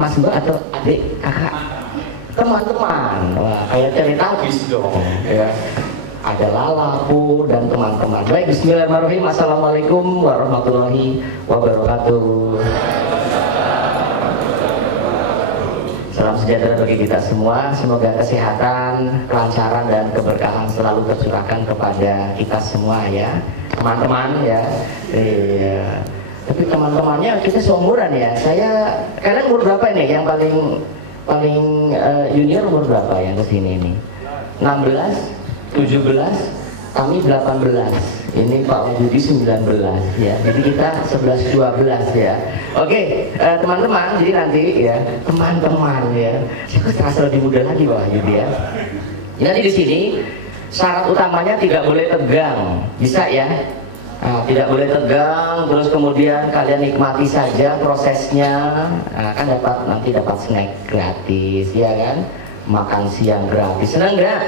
Mas Mbak atau adik kakak teman-teman. Wah, kayak cerita bis dong ya. Ada Lalapu dan teman-teman. Baik, bismillahirrahmanirrahim. Assalamualaikum warahmatullahi wabarakatuh. Salam sejahtera bagi kita semua. Semoga kesehatan, kelancaran dan keberkahan selalu tercurahkan kepada kita semua ya, teman-teman ya. Iya. Tapi teman-temannya kita seumuran ya. Kalian umur berapa ini? Yang paling junior umur berapa yang kesini ini? 16, 17, kami 18. Ini Pak Budi 19 ya. Jadi kita 11, 12 ya. Oke, teman-teman. Jadi nanti ya, teman-teman ya. Saya terasa lebih muda lagi Pak Budi ya. Jadi di sini syarat utamanya tidak boleh tegang, bisa ya? Nah, tidak boleh tegang, terus kemudian kalian nikmati saja prosesnya. Nah, kan nanti dapat snack gratis, ya kan? Makan siang gratis, senang nggak?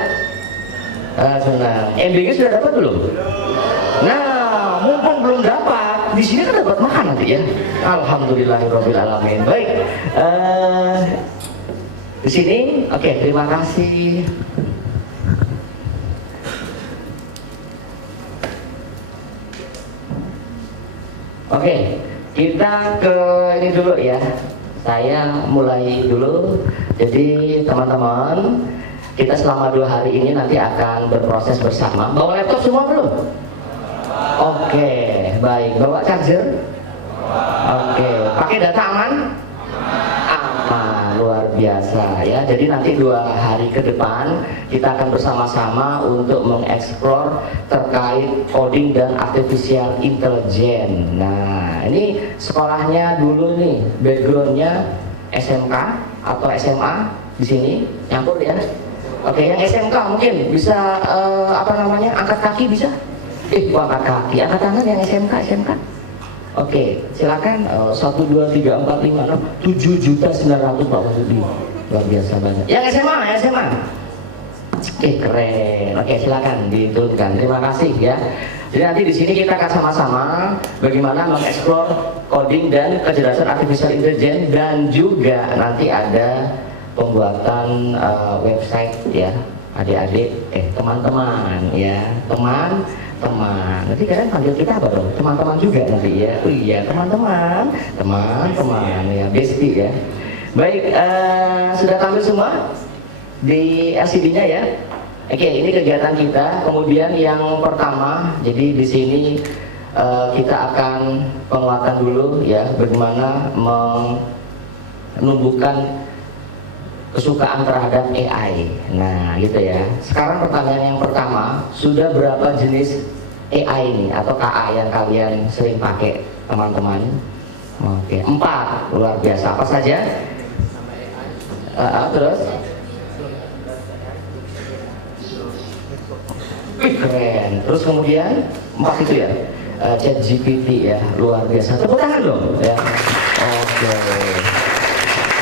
Senang. MBG sudah dapat belum? Nah, mumpung belum dapat, di sini kan dapat makan nanti ya. Alhamdulillahirobbilalamin. Baik, di sini, oke, terima kasih. Oke, kita ke ini dulu ya. Saya mulai dulu. Jadi teman-teman, kita selama 2 hari ini nanti akan berproses bersama. Bawa laptop semua belum? Oke, baik. Bawa charger? Oke, pakai data aman? Luar biasa ya. Jadi nanti 2 hari ke depan kita akan bersama-sama untuk mengeksplor terkait coding dan artificial intelligence. Nah, ini sekolahnya dulu nih, backgroundnya SMK atau SMA di sini nyampur ya. Oke, yang SMK mungkin bisa angkat kaki bisa? Angkat kaki, angkat tangan yang SMK. Oke, silakan. 1, 2, 3, 4, 5, 6, 7.900.000 Pak Wahyudi. Luar biasa banget. Yang SMA. Oke, keren. Oke, silakan diturunkan. Terima kasih ya. Jadi nanti di sini kita akan sama-sama bagaimana mengeksplor coding dan kecerdasan artificial intelligence, dan juga nanti ada pembuatan website ya, adik-adik, teman-teman ya, teman. Nanti kalian panggil kita apa dong? Teman-teman juga nanti ya. Oh iya, teman-teman ya, bestie ya. Baik, sudah tampil semua di LCD-nya ya. Oke, ini kegiatan kita. Kemudian yang pertama, jadi di sini kita akan penguatan dulu ya, bagaimana menumbuhkan kesukaan terhadap AI. Nah, gitu ya. Sekarang pertanyaan yang pertama, sudah berapa jenis AI ini atau KA yang kalian sering pakai, teman-teman? Oke, 4. Luar biasa. Apa saja? Terus? Keren. Terus kemudian 4 itu ya. ChatGPT ya, luar biasa. Tepuk tangan dong ya. Oke.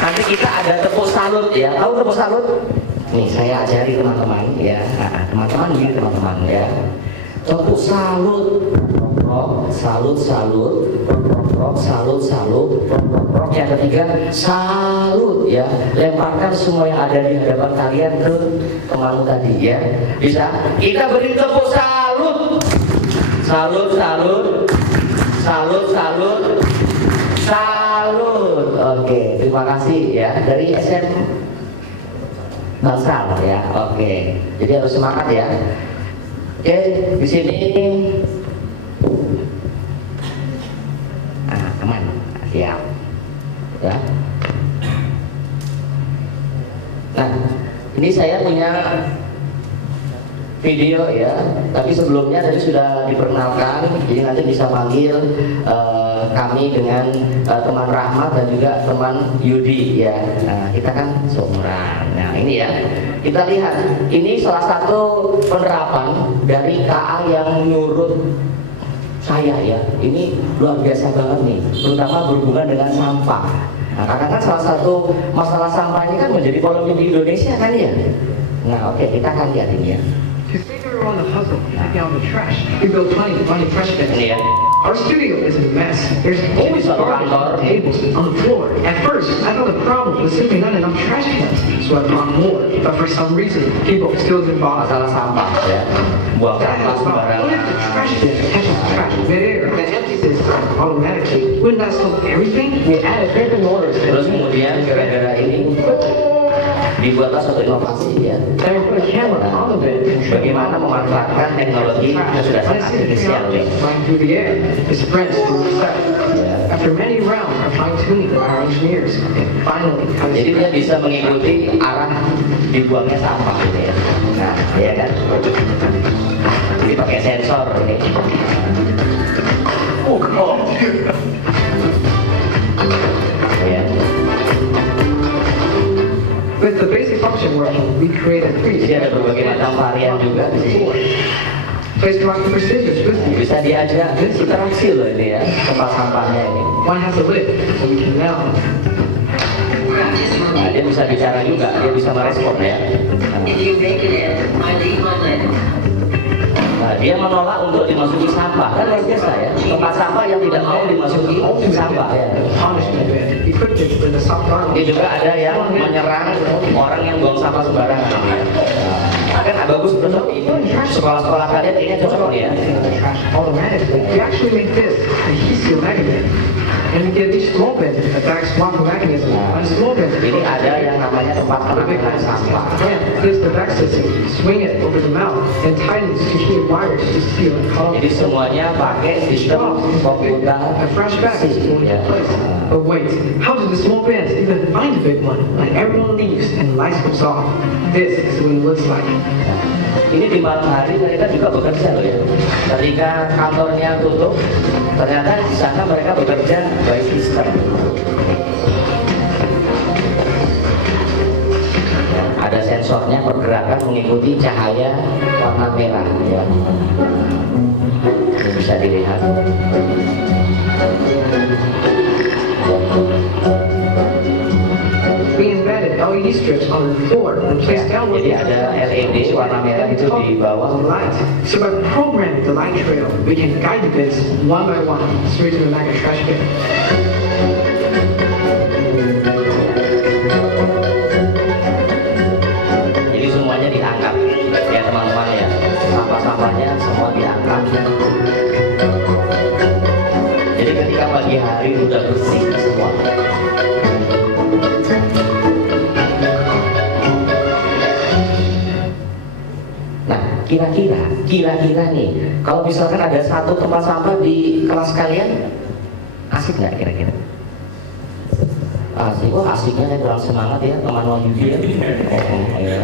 Nanti kita ada tepuk salut ya. Tahu tepuk salut? Nih saya ajari teman-teman ya. Teman-teman gini teman-teman ya. Tepuk salut. Salut. Yang ketiga salut ya. Lemparkan semua yang ada di hadapan kalian ke temanmu tadi ya. Bisa? Kita beri tepuk salut. Salut. Oke, terima kasih ya dari SM Bangsal ya. Oke, jadi harus semangat ya. Oke, di sini aman, siap ya. Nah, ini saya punya video ya, tapi sebelumnya tadi sudah diperkenalkan, jadi nanti bisa panggil kami dengan teman Rahmat dan juga teman Yudi ya. Nah, kita kan seumuran. Nah, ini ya, kita lihat, ini salah satu penerapan dari KA yang menurut saya ya, ini luar biasa banget nih, terutama berhubungan dengan sampah. Nah, karena kan salah satu masalah sampah ini kan menjadi polemik di Indonesia kan ya. Nah, oke, kita akan lihat ini ya. To save everyone the hustle, take out the trash. We built 20 trash bins. Ini ya. Our studio is a mess. There's always garbage on the tables, on the floor. At first, I thought the problem was simply not enough trash cans, so I bought more. But for some reason, people still didn't bother. Masalah sampah ya, buang sampah What if sembarangan. the trash bin catches trash midair and empties it automatically? Wouldn't that solve everything? We added driven motors. Terus kemudian gara-gara ini dibuatlah suatu inovasi ya. Then we put a camera on the bin. Bagaimana memanfaatkan teknologi kecerdasan artifisial ya. Flying through the air, it spreads through the set. After many rounds of fine-tuning by our engineers, it finally comes. Jadi dia bisa mengikuti arah dibuangnya sampah gitu ya. Nah, ya kan. Jadi pakai sensor ini. Ya. With the basic function working, we created three. Jadi ada berbagai macam varian juga di sini. Place the rock, paper, scissors with you. Bisa diajak interaksi loh ini ya, tempat sampahnya ini. One has a lid, so we can now. Nah, dia bisa bicara juga, dia bisa merespon ya. Nah, dia menolak untuk dimasuki sampah, kan luar biasa ya. Tempat sampah yang tidak mau dimasuki sampah ya. Punishment bin. Equipped it with a soft arm. Dia juga ada yang menyerang orang yang buang sampah sembarangan. Nah, kan bagus betul ini. Sekolah-sekolah kalian ini cocok nih ya. Automatically, we actually make this a hissio magnet. And we give each small bin a back swap mechanism. On small bin, Ini ada yang namanya tempat penampungan sampah. and gives the back system, swing it over the mouth, and tightens to heat wires to seal and color. Jadi semuanya pakai sistem komputer A fresh back is going ya. into place. But wait, how do the small bins even find the big one? When everyone leaves and lights goes off, this is what it looks like. Ini di malam hari mereka juga bekerja loh ya. Ketika kantornya tutup, ternyata di sana mereka bekerja by system. Ya, ada sensornya pergerakan mengikuti cahaya warna merah ya. Ini bisa dilihat. We embedded LED strips on the floor and placed downward. Jadi ada LED warna merah itu di bawah. light. So by programming the light trail, we can guide the bits one by one straight to the mega trash bin. Jadi semuanya diangkat ya teman-teman ya. Sampah-sampahnya semua diangkat. Jadi ketika pagi hari udah bersih semua. Nah, kira-kira nih, kalau misalkan ada satu tempat sampah di kelas kalian, asik nggak kira-kira? Asik, wah asiknya saya kurang semangat ya teman Wahyudi ya. Oh, iya.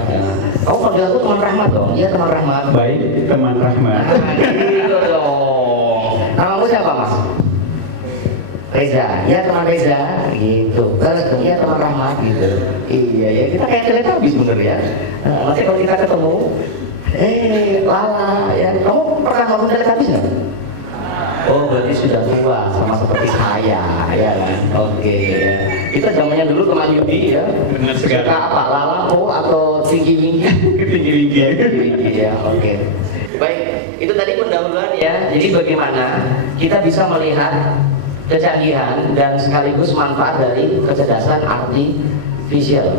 Kamu panggil aku teman Rahmat dong? Iya teman Rahmat. Baik, teman Rahmat. Nah, gitu dong. Namamu siapa mas? Reza, ya teman Reza, gitu. Terus ya teman Rahmat, gitu. Iya ya, kita kayak teletabis bener ya. Nanti kalau kita ketemu, Lala, ya kamu pernah nonton teletabis nggak? Oh berarti sudah tua sama seperti saya ya kan? Oke ya. Kita zamannya dulu teman Yudi ya. Benar sekali. Suka apa? Lalapo atau tinggi tinggi? Tinggi-tinggi. Tinggi ya, oke. Baik, itu tadi pendahuluan ya. Jadi bagaimana kita bisa melihat kecanggihan dan sekaligus manfaat dari kecerdasan artifisial.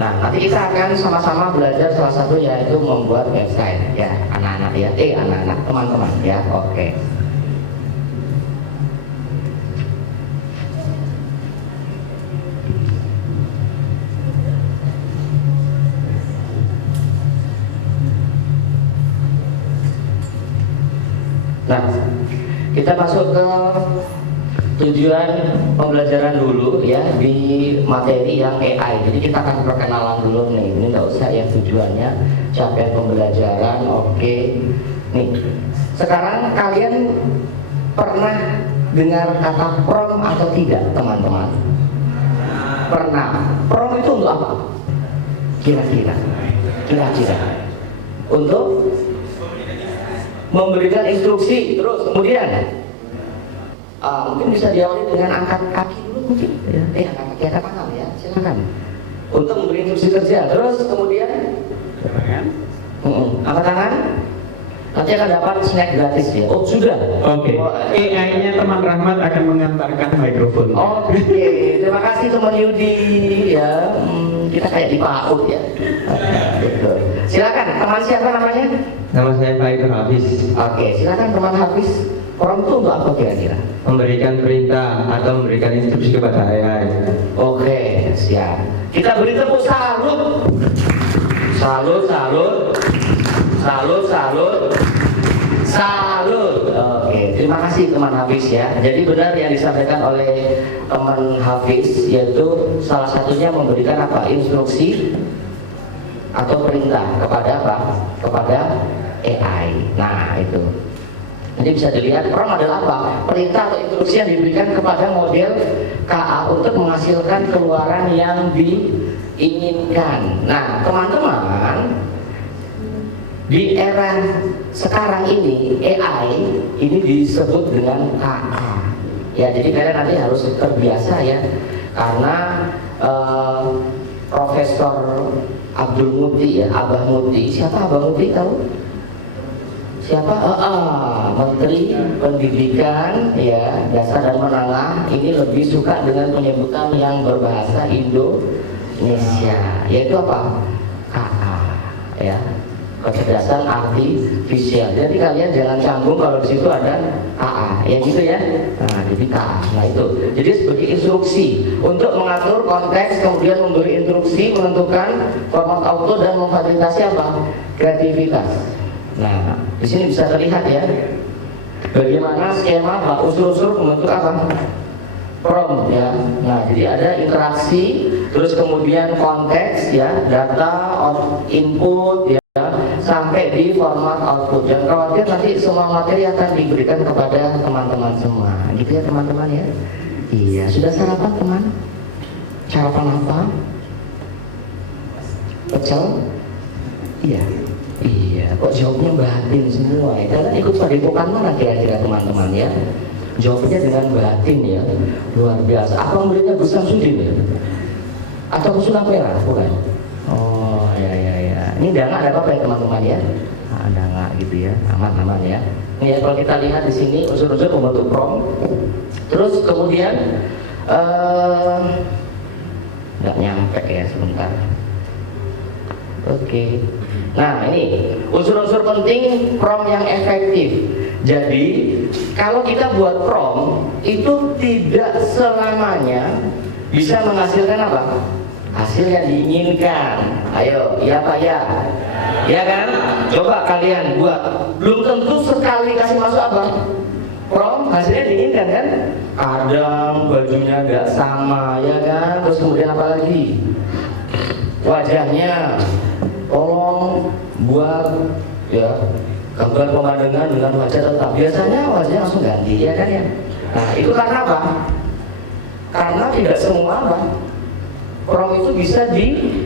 Nah, nanti kita akan sama-sama belajar salah satu yaitu membuat website ya, anak-anak ya. Anak-anak, teman-teman ya. Oke. Nah, kita masuk ke tujuan pembelajaran dulu ya di materi yang AI. Jadi kita akan perkenalan dulu nih. Ini nggak usah ya tujuannya, capaian pembelajaran. Oke. Nih, sekarang kalian pernah dengar kata prom atau tidak, teman-teman? Pernah. Prom itu untuk apa? Kira-kira. Untuk memberikan instruksi. Terus kemudian mungkin bisa diawali dengan angkat kaki dulu mungkin ya. Angkat kaki, angkat tangan ya, silakan untuk memberi instruksi kerja. Terus kemudian angkat tangan, nanti akan dapat snack gratis ya. Oh sudah. Oke. AI-nya teman Rahmat akan mengantarkan mikrofon. Oke, terima kasih teman Yudi ya. Kita kayak di PAUD ya. Betul. Silakan, teman siapa namanya? Nama saya Faizul Hafiz. Oke, silakan teman Hafiz. Orang itu untuk apa kira-kira? Memberikan perintah atau memberikan instruksi kepada AI. Oke, siap. Kita beri tepuk salut. Salut, salut. Salut, salut. Salut. Oke, terima kasih teman Hafiz ya. Jadi benar yang disampaikan oleh teman Hafiz, yaitu salah satunya memberikan apa? Instruksi atau perintah kepada apa? Kepada AI. Nah, itu. Jadi bisa dilihat prompt adalah apa? Perintah atau instruksi yang diberikan kepada model KA untuk menghasilkan keluaran yang diinginkan. Nah, teman-teman, di era sekarang ini AI ini disebut dengan KA. Ya, jadi kalian nanti harus terbiasa ya, karena Profesor Abdul Muti ya, Abah Muti. Siapa Abah Muti tahu? Siapa? Menteri Pendidikan ya dasar dan menengah ini lebih suka dengan penyebutan yang berbahasa Indonesia, yaitu apa? KA ya, kecerdasan artifisial. Jadi kalian jangan canggung kalau di situ ada KA ya gitu ya. Nah, jadi KA. Nah itu. Jadi sebagai instruksi untuk mengatur konteks, kemudian memberi instruksi, menentukan format auto dan memfasilitasi apa? Kreativitas. Nah, di sini bisa terlihat ya bagaimana skema apa unsur-unsur membentuk apa prompt ya. Nah, jadi ada interaksi, terus kemudian konteks ya, data, input ya, sampai di format output. Jangan khawatir, nanti semua materi akan diberikan kepada teman-teman semua. Gitu ya teman-teman ya. Iya, sudah sarapan teman? Sarapan apa? Pecel? Iya. Iya, kok jawabnya batin semua ya? Kalian ikut padepokan mana kira-kira teman-teman ya? Jawabnya dengan batin ya, luar biasa. Apa muridnya Gus Samsudin ya? Atau Gus Ampera? Bukan? Oh ya. Ini dana ada apa ya teman-teman ya? Ada nggak gitu ya? Aman-aman ya. Ini ya kalau kita lihat di sini unsur-unsur pembentuk prompt. Terus kemudian nggak nyampe ya sebentar. Oke. Nah ini unsur-unsur penting prompt yang efektif. Jadi kalau kita buat prompt itu tidak selamanya bisa menghasilkan apa? Hasil yang diinginkan. Ayo, iya Pak ya? Ya kan? Coba kalian buat. Belum tentu sekali kasih masuk apa? Prompt hasilnya diinginkan kan? Kadang bajunya nggak sama ya kan? Terus kemudian apa lagi? Wajahnya tolong buat ya gambar pemandangan dengan wajah tetap. Biasanya wajahnya langsung ganti ya kan ya. Nah itu karena apa? Karena tidak semua apa? Prompt itu bisa dikaji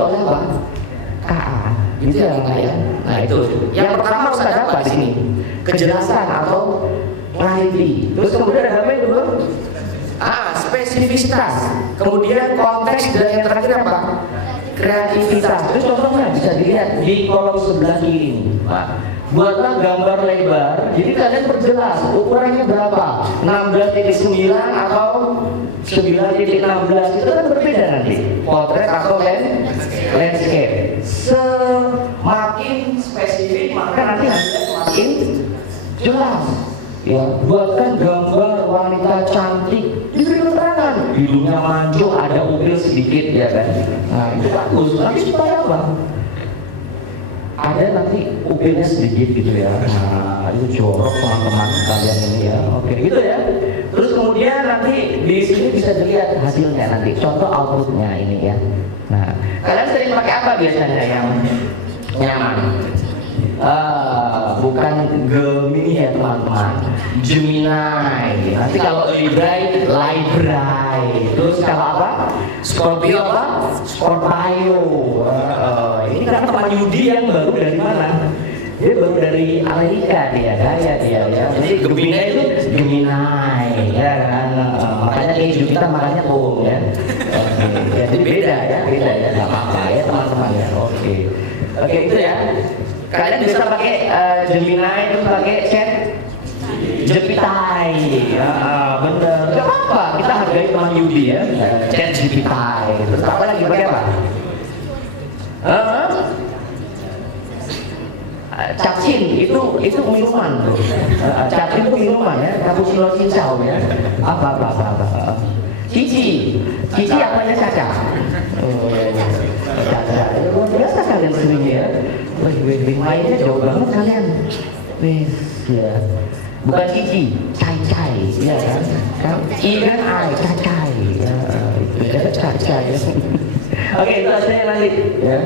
oleh apa? KA. Gitu ya Kak ya. Nah itu. Yang pertama harus ada apa di sini? Kejelasan atau clarity. Terus kemudian ada apa itu? Spesifisitas. Kemudian konteks dan yang terakhir apa? Kreativitas. Itu contohnya bisa dilihat di kolom sebelah kiri. Buatlah gambar lebar. Jadi kalian perjelas ukurannya berapa? 16.9 atau 9.16 itu kan berbeda nanti. Potret atau landscape. Semakin spesifik maka nanti hasilnya semakin jelas. Ya, buatkan gambar wanita cantik, diberi keterangan, hidungnya mancung, ada upil sedikit ya kan. Nah itu bagus, tapi supaya apa? Ada nanti upilnya sedikit gitu ya. Nah itu jorok teman-teman kalian ini ya. Oke gitu ya. Terus kemudian nanti di sini bisa dilihat hasilnya nanti. Contoh outputnya ini ya. Nah kalian sering pakai apa biasanya yang nyaman? Bukan Gemini ya teman-teman, Gemini. Nanti kalau Libra, Libra. Terus kalau apa? Scorpio apa? Scorpio. Ini kan teman Yudi yang baru dari mana? Dia baru dari Amerika dia, gaya dia ya. Jadi Gemini itu Gemini, ya kan? Makanya kayak Jupiter makanya bohong ya. Jadi beda ya, nggak apa-apa ya teman-teman ya. Oke itu ya. Kalian bisa pakai Gemini itu pakai chat Jepitai. Bener. Gak apa-apa, kita hargai teman Yudi ya. Chat Jepitai. Terus apa lagi pakai apa? Cacin itu minuman. Cacin itu minuman ya, cappuccino cincau ya. Apa. Cici apanya Caca? Caca. Luar biasa kalian sering ya. Mainnya jauh banget kalian. Ya. Bukan cici, cai, ya kan? I kan I, cai. Ya, cai. Oke, itu hasilnya nanti. Ya.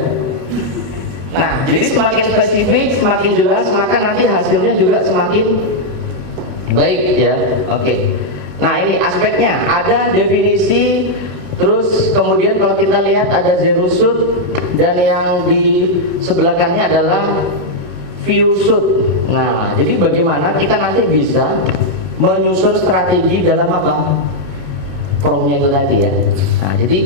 Nah, jadi semakin spesifik, semakin jelas, maka nanti hasilnya juga semakin baik ya. Oke. Nah, ini aspeknya ada definisi, terus kemudian kalau kita lihat ada zero shoot dan yang di sebelahnya adalah view shoot. Nah, jadi bagaimana kita nanti bisa menyusun strategi dalam apa? Promnya itu tadi ya. Nah, jadi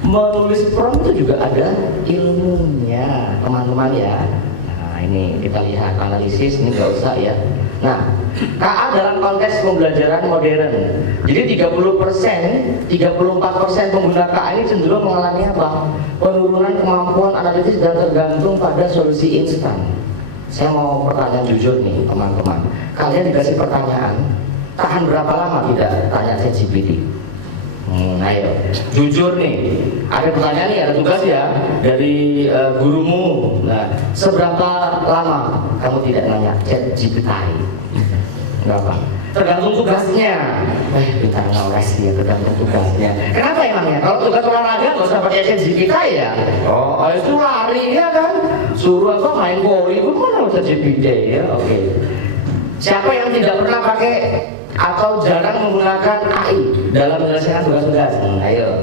menulis prompt itu juga ada ilmunya teman-teman ya. Nah ini kita lihat analisis, ini nggak usah ya. Nah KA dalam konteks pembelajaran modern, jadi 30%, 34% pengguna KA ini cenderung mengalami apa? Penurunan kemampuan analitis dan tergantung pada solusi instan. Saya mau pertanyaan jujur nih teman-teman, kalian dikasih pertanyaan, tahan berapa lama tidak tanya ChatGPT? Ayo, jujur nih, ada pertanyaan nih, ada tugas ya dari gurumu. Nah, seberapa lama kamu tidak nanya ChatGPT? Berapa? Tergantung tugasnya. Kita ngeles ya, tergantung tugasnya. Kenapa emangnya? Kalau tugas olahraga nggak usah pakai ChatGPT ya? Oh, itu lari ya kan? Suruh apa main volley, mana ChatGPT ya? Oke. Siapa yang tidak pernah pakai atau jarang menggunakan AI dalam menyelesaikan tugas-tugas? Ayo,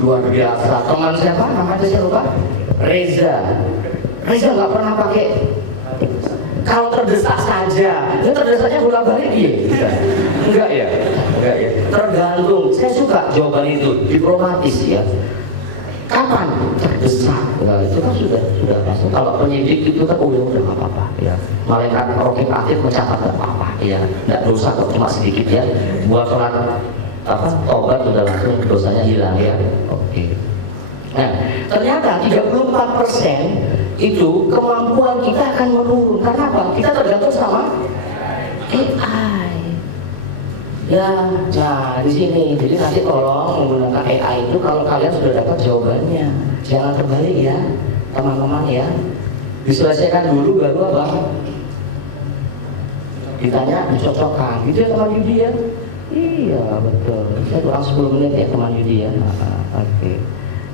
luar biasa. Teman siapa? Namanya saya lupa. Reza nggak pernah pakai. Kalau terdesak saja, itu terdesaknya bolak-balik dia. Enggak ya. Tergantung. Saya suka jawaban itu, diplomatis ya. Kapan terdesak? Nah, itu kan sudah masuk. Kalau penyidik itu kan udah nggak apa-apa ya. Malaikat rohim aktif mencatat nggak apa-apa ya. Nggak dosa kok, cuma sedikit ya. Buat sholat tobat sudah langsung dosanya hilang ya. Oke. Nah, ternyata 34% itu kemampuan kita akan menurun. Karena apa? Kita tergantung sama AI. Ya, nah di sini. Jadi nanti tolong menggunakan AI itu kalau kalian sudah dapat jawabannya, jangan terbalik ya, teman-teman ya. Diselesaikan dulu baru apa? Ditanya, dicocokkan. Gitu ya teman Yudi ya? Iya betul. Saya kurang 10 menit ya teman Yudi ya. Oke.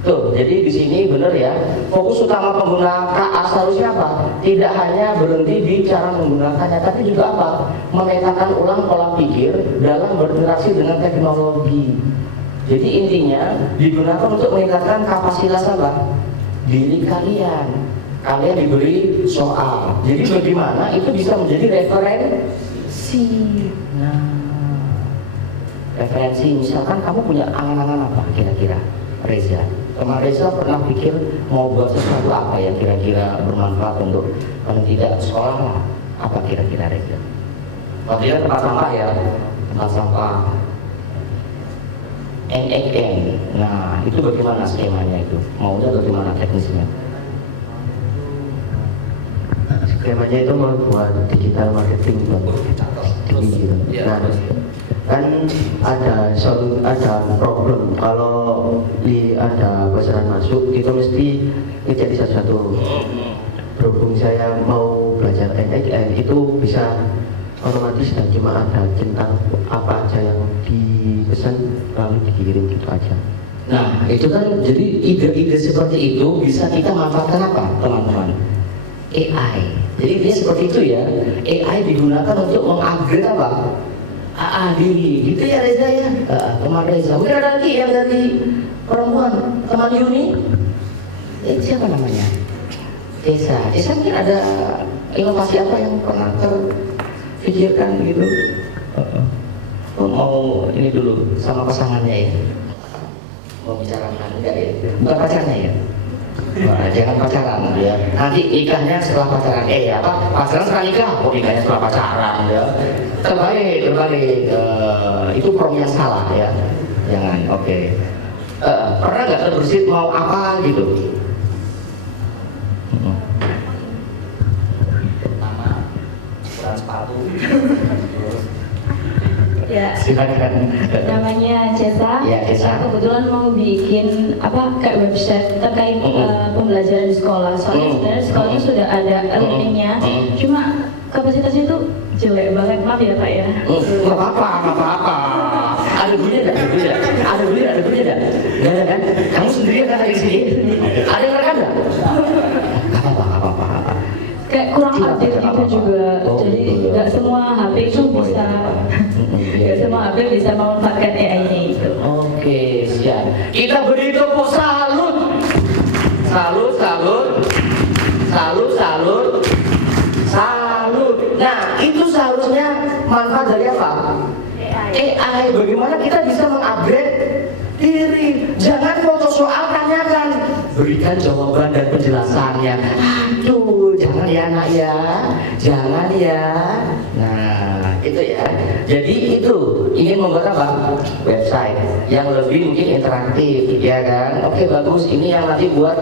Tuh, jadi di sini benar ya. Fokus utama pengguna KA seharusnya apa? Tidak hanya berhenti di cara menggunakannya, tapi juga apa? Memetakan ulang pola pikir dalam berinteraksi dengan teknologi. Jadi intinya digunakan untuk meningkatkan kapasitas apa? Diri kalian. Kalian diberi soal. Jadi bagaimana itu bisa menjadi referensi. Nah, referensi misalkan kamu punya angan-angan apa kira-kira? Reza. Teman Reza pernah pikir mau buat sesuatu apa yang kira-kira bermanfaat untuk paling tidak sekolah lah. Apa kira-kira Reza? Kalau tidak tempat sampah ya, tempat sampah NXN. Nah itu bagaimana skemanya itu? Maunya bagaimana teknisnya? Skemanya itu mau buat digital marketing buat tinggi gitu. Nah, kan ada problem kalau ada pesanan masuk itu mesti jadi satu-satu. Berhubung saya mau belajar NXN itu bisa otomatis dan cuma ada centang apa aja yang dipesan lalu dikirim gitu aja. Nah itu kan jadi ide-ide seperti itu bisa kita manfaatkan apa teman-teman? AI. Jadi dia seperti itu ya. AI digunakan untuk mengupgrade apa? diri, gitu ya Reza ya. Teman Reza. Mungkin ada lagi yang dari perempuan, teman Yuni. Siapa namanya? Desa. Desa mungkin ada inovasi apa yang pernah terpikirkan gitu? Mau ini dulu sama pasangannya ya? Mau bicarakan enggak ya? Bukan pacarnya ya? Nah, jangan pacaran ya. Nanti nikahnya setelah pacaran. Pacaran setelah nikah, nikahnya setelah pacaran ya. Terbalik. Itu prom yang salah ya. Jangan. Oke. Pernah nggak terbersit mau apa gitu? Nama, ukuran sepatu. Ya, Silakan. namanya Cesa. Ya, Cesa. Saya kebetulan mau bikin kayak website terkait pembelajaran di sekolah. Soalnya sebenarnya sekolahnya sudah ada learningnya, cuma kapasitasnya tuh jelek banget, maaf ya Pak ya. Nggak apa-apa. Ada bunyinya dah. Nggak ada kan? Kamu sendirian kan dari sini? Ada yang rekam nggak? Nggak apa-apa. Kayak kurang update gitu juga. Jadi nggak semua HP itu bisa. Nggak semua HP bisa memanfaatkan AI-nya itu. Oke, siap. Kita beri tepuk salut. Salut. Nah, itu seharusnya manfaat dari apa? AI. Bagaimana kita bisa mengupgrade diri? Jangan foto soal tanyakan, berikan jawaban dan penjelasannya. Aduh, jangan ya nak ya, jangan ya. Nah, itu ya. Jadi itu ingin membuat apa? Website yang lebih mungkin interaktif, ya kan? Oke, bagus. Ini yang nanti buat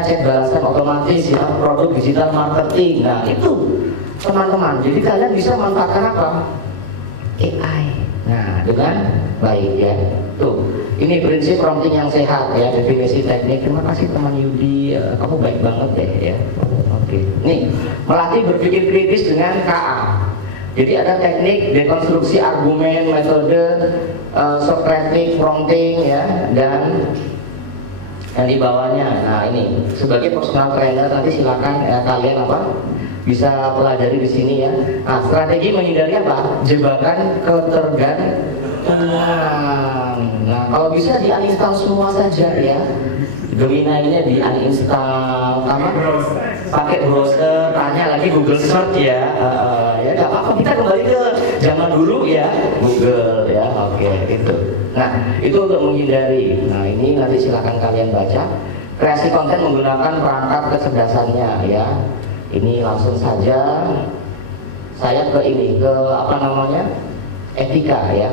cek balasan otomatis ya, produk digital marketing. Nah, itu teman-teman. Jadi kalian bisa manfaatkan apa? AI. Nah, dengan baik ya. Tuh, ini prinsip prompting yang sehat ya, definisi teknik. Terima kasih teman Yudi, kamu baik banget deh ya. Oke. Nih, melatih berpikir kritis dengan KA. Jadi ada teknik dekonstruksi argumen, metode Socratic prompting ya, dan yang di bawahnya. Nah, ini sebagai personal trainer nanti silakan kalian bisa pelajari di sini ya. Nah, strategi menghindari apa? Jebakan ketergantungan. Nah, kalau bisa di-uninstall semua saja ya. Gemini-nya di-uninstall, pakai browser, tanya lagi Google Search ya. Ya nggak apa-apa, kita kembali ke zaman dulu ya, Google ya. Oke, itu. Nah, itu untuk menghindari. Nah, ini nanti silakan kalian baca. Kreasi konten menggunakan perangkat kecerdasannya ya. Ini langsung saja saya ke etika ya,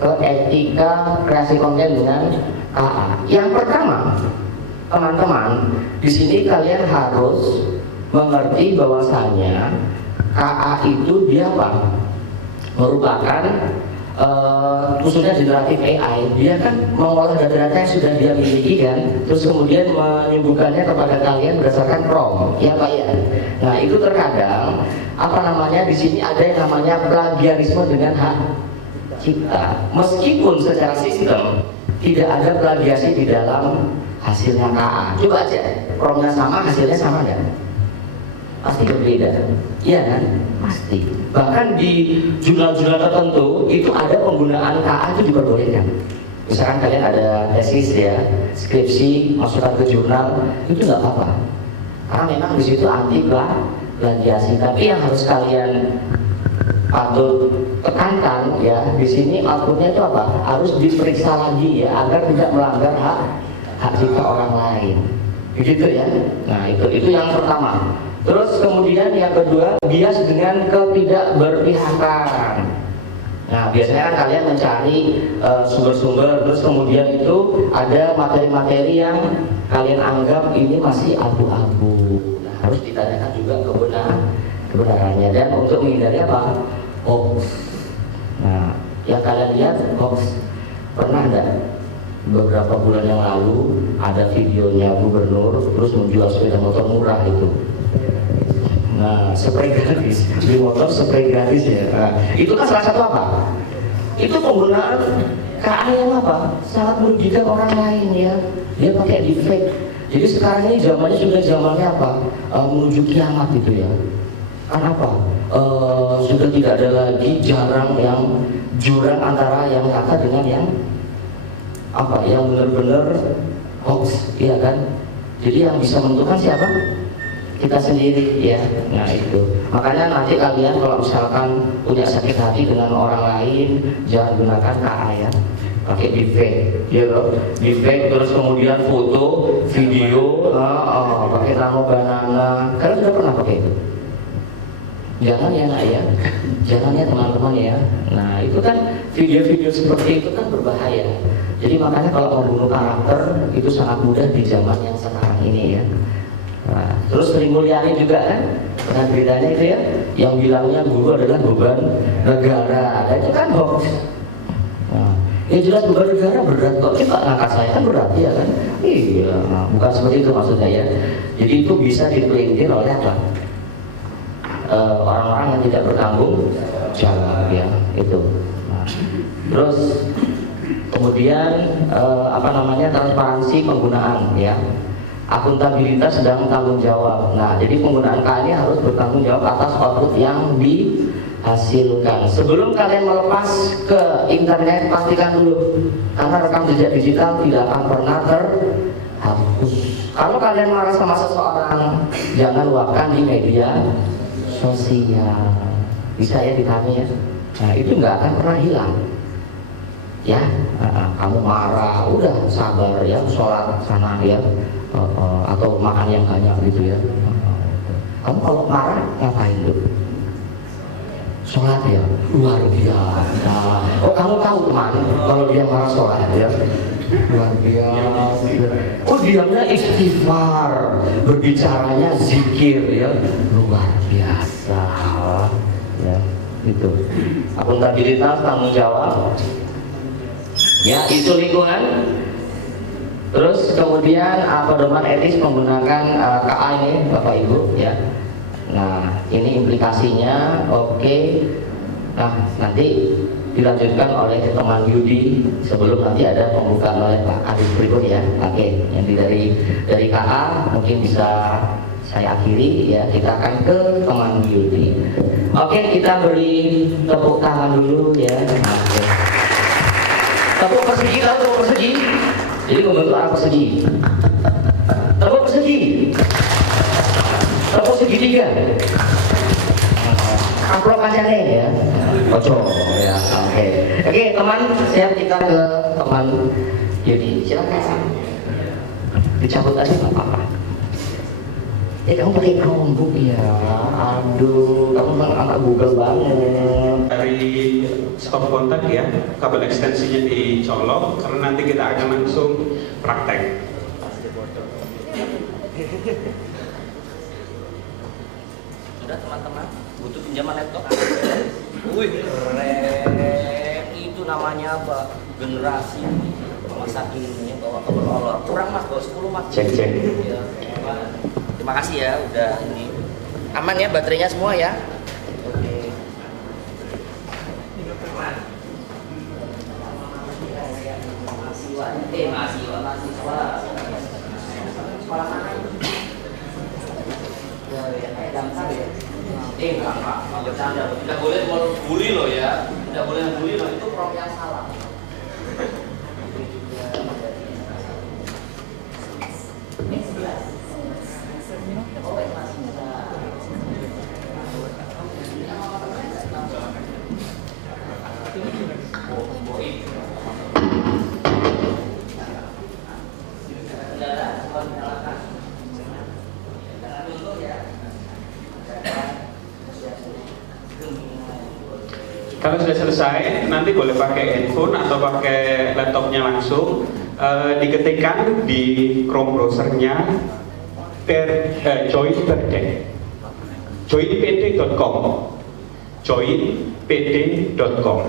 ke etika kreasi konten dengan KA. Yang pertama, teman-teman, di sini kalian harus mengerti bahwasanya KA itu dia apa? Merupakan khususnya generatif AI, dia kan mengolah data-data yang sudah dia miliki kan, terus kemudian menyuguhkannya kepada kalian berdasarkan prompt, ya Pak ya. Nah, itu terkadang di sini ada yang namanya plagiarisme dengan hak cipta. Meskipun secara sistem tidak ada plagiasi di dalam hasilnya KA. Coba aja, promptnya sama, hasilnya sama nggak? Pasti berbeda, iya kan? Pasti. Bahkan di jurnal-jurnal tertentu itu ada penggunaan KA itu diperbolehkan. Misalkan kalian ada tesis ya, skripsi, masukkan ke jurnal, itu nggak apa-apa. Karena memang di situ anti plagiasi. Tapi yang harus kalian patut tekankan ya, di sini outputnya itu apa? Harus diperiksa lagi ya, agar tidak melanggar hak cipta orang lain. Begitu ya. Nah, itu yang pertama. Terus kemudian yang kedua, bias dengan ketidakberpihakan. Nah, biasanya kan kalian mencari sumber-sumber, terus kemudian itu ada materi-materi yang kalian anggap ini masih abu-abu. Nah, harus ditanyakan juga kebenarannya. Dan untuk menghindari apa? Hoax. Nah, yang kalian lihat hoax, pernah enggak? Beberapa bulan yang lalu ada videonya gubernur terus menjual sepeda motor murah itu. Nah, spray gratis, beli motor spray gratis ya. Nah, itu kan salah satu apa? Itu penggunaan KA yang apa? Sangat merugikan orang lain ya. Dia pakai deepfake. Jadi sekarang ini zamannya sudah zamannya apa? Menuju kiamat itu ya. Kan apa? Sudah tidak ada lagi jurang antara yang nyata dengan yang benar-benar hoax, iya kan? Jadi yang bisa menentukan siapa? Kita sendiri ya. Nah, itu makanya nanti kalian kalau misalkan punya sakit hati dengan orang lain, jangan gunakan KA ya. pakai deepfake, ya loh, deepfake terus kemudian foto, video, pakai nano banana. Kalian sudah pernah pakai itu? Jangan ya nak ya, jangan ya teman-teman ya. Nah itu kan video-video seperti itu kan berbahaya. Jadi makanya kalau membunuh karakter itu sangat mudah di zaman yang sekarang ini ya. Nah, terus Sri Mulyani juga kan, dengan beritanya itu ya, yang bilangnya guru adalah beban negara. Nah itu kan hoax. Nah, ya jelas beban negara berat kok. Coba ngangkat saya kan berat ya kan? Iya, nah, bukan seperti itu maksud saya. Jadi itu bisa dipelintir oleh apa? Orang-orang yang tidak bertanggung jawab ya itu. Nah, terus kemudian transparansi penggunaan ya, akuntabilitas dan tanggung jawab. Nah jadi penggunaan KA ini harus bertanggung jawab atas output yang dihasilkan. Sebelum kalian melepas ke internet pastikan dulu, karena rekam jejak digital tidak akan pernah terhapus. Kalau kalian marah sama seseorang, jangan luapkan di media sosial, bisa ya dipahami ya. Nah itu nggak akan pernah hilang ya. Kamu marah, udah sabar ya, sholat sana ya, atau makan yang banyak gitu ya. Kamu kalau marah ngapain tuh? Sholat ya, luar biasa. Oh kamu tahu teman, kalau dia marah sholat ya, luar biasa. Oh diamnya istighfar, berbicaranya zikir ya, luar biasa ya, itu akuntabilitas, tanggung jawab ya, isu lingkungan. Terus kemudian pedoman etis menggunakan KA ini Bapak Ibu ya. Nah ini implikasinya oke. Nah nanti dilanjutkan oleh teman Yudi sebelum nanti ada pembukaan oleh Pak Arif berikut ya. Oke, yang dari KA mungkin bisa saya akhiri ya, kita akan ke teman Yudi. Oke, kita beri tepuk tangan dulu ya. Oke. Tepuk persegi, tepuk persegi. Jadi membentuk arah persegi. Tepuk persegi. Tepuk segitiga. Amplop aja nih ya. Ojo ya. Oke. Oke, teman, siap kita ke teman Yudi. Silakan. Dicabut aja nggak apa-apa. Kamu pakai Chromebook ya. Aduh, kamu memang anak Google banget. Dari stop kontak ya, kabel ekstensinya dicolok karena nanti kita akan langsung praktek. Sudah teman-teman, butuh pinjaman laptop. Wih, keren. Itu namanya apa? Generasi masa kini bawa kabel olor. Kurang mas, bawa 10 mas. Cek. Ya. Terima kasih ya, udah ini aman ya baterainya semua ya. Oke. Mahasiswa. Sekolah mana? Ya, kayak damkar ya. Enggak, bercanda. Tidak boleh bully loh ya. Tidak boleh bully loh, itu prok yang salah. Ini 11. Oh, masih Kalau sudah selesai, nanti boleh pakai handphone atau pakai laptopnya langsung. Diketikkan di Chrome browsernya joinpd.com. joinpd.com.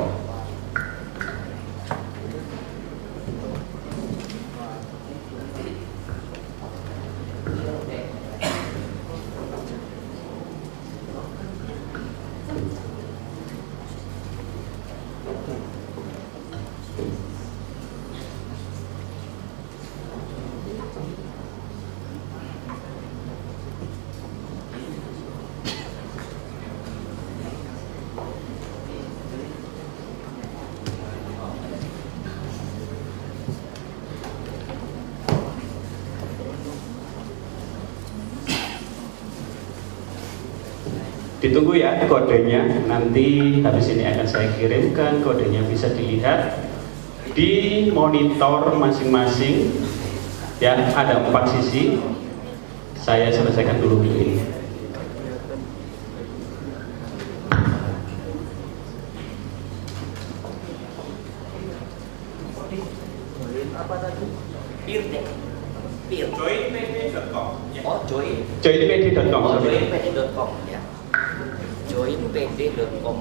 Ditunggu ya kodenya, nanti habis ini akan saya kirimkan, kodenya bisa dilihat. di monitor masing-masing ya, ada 4 sisi. Saya selesaikan dulu ini. Joinpd.com. Oh, Joinpd.com. joinpd.com ya. Joinpd.com.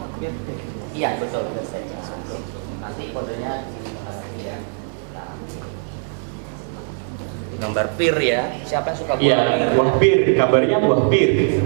Iya, betul. Nanti kodenya ya. Gambar pir ya. Siapa yang suka Iya, buah pir, gambarnya buah pir.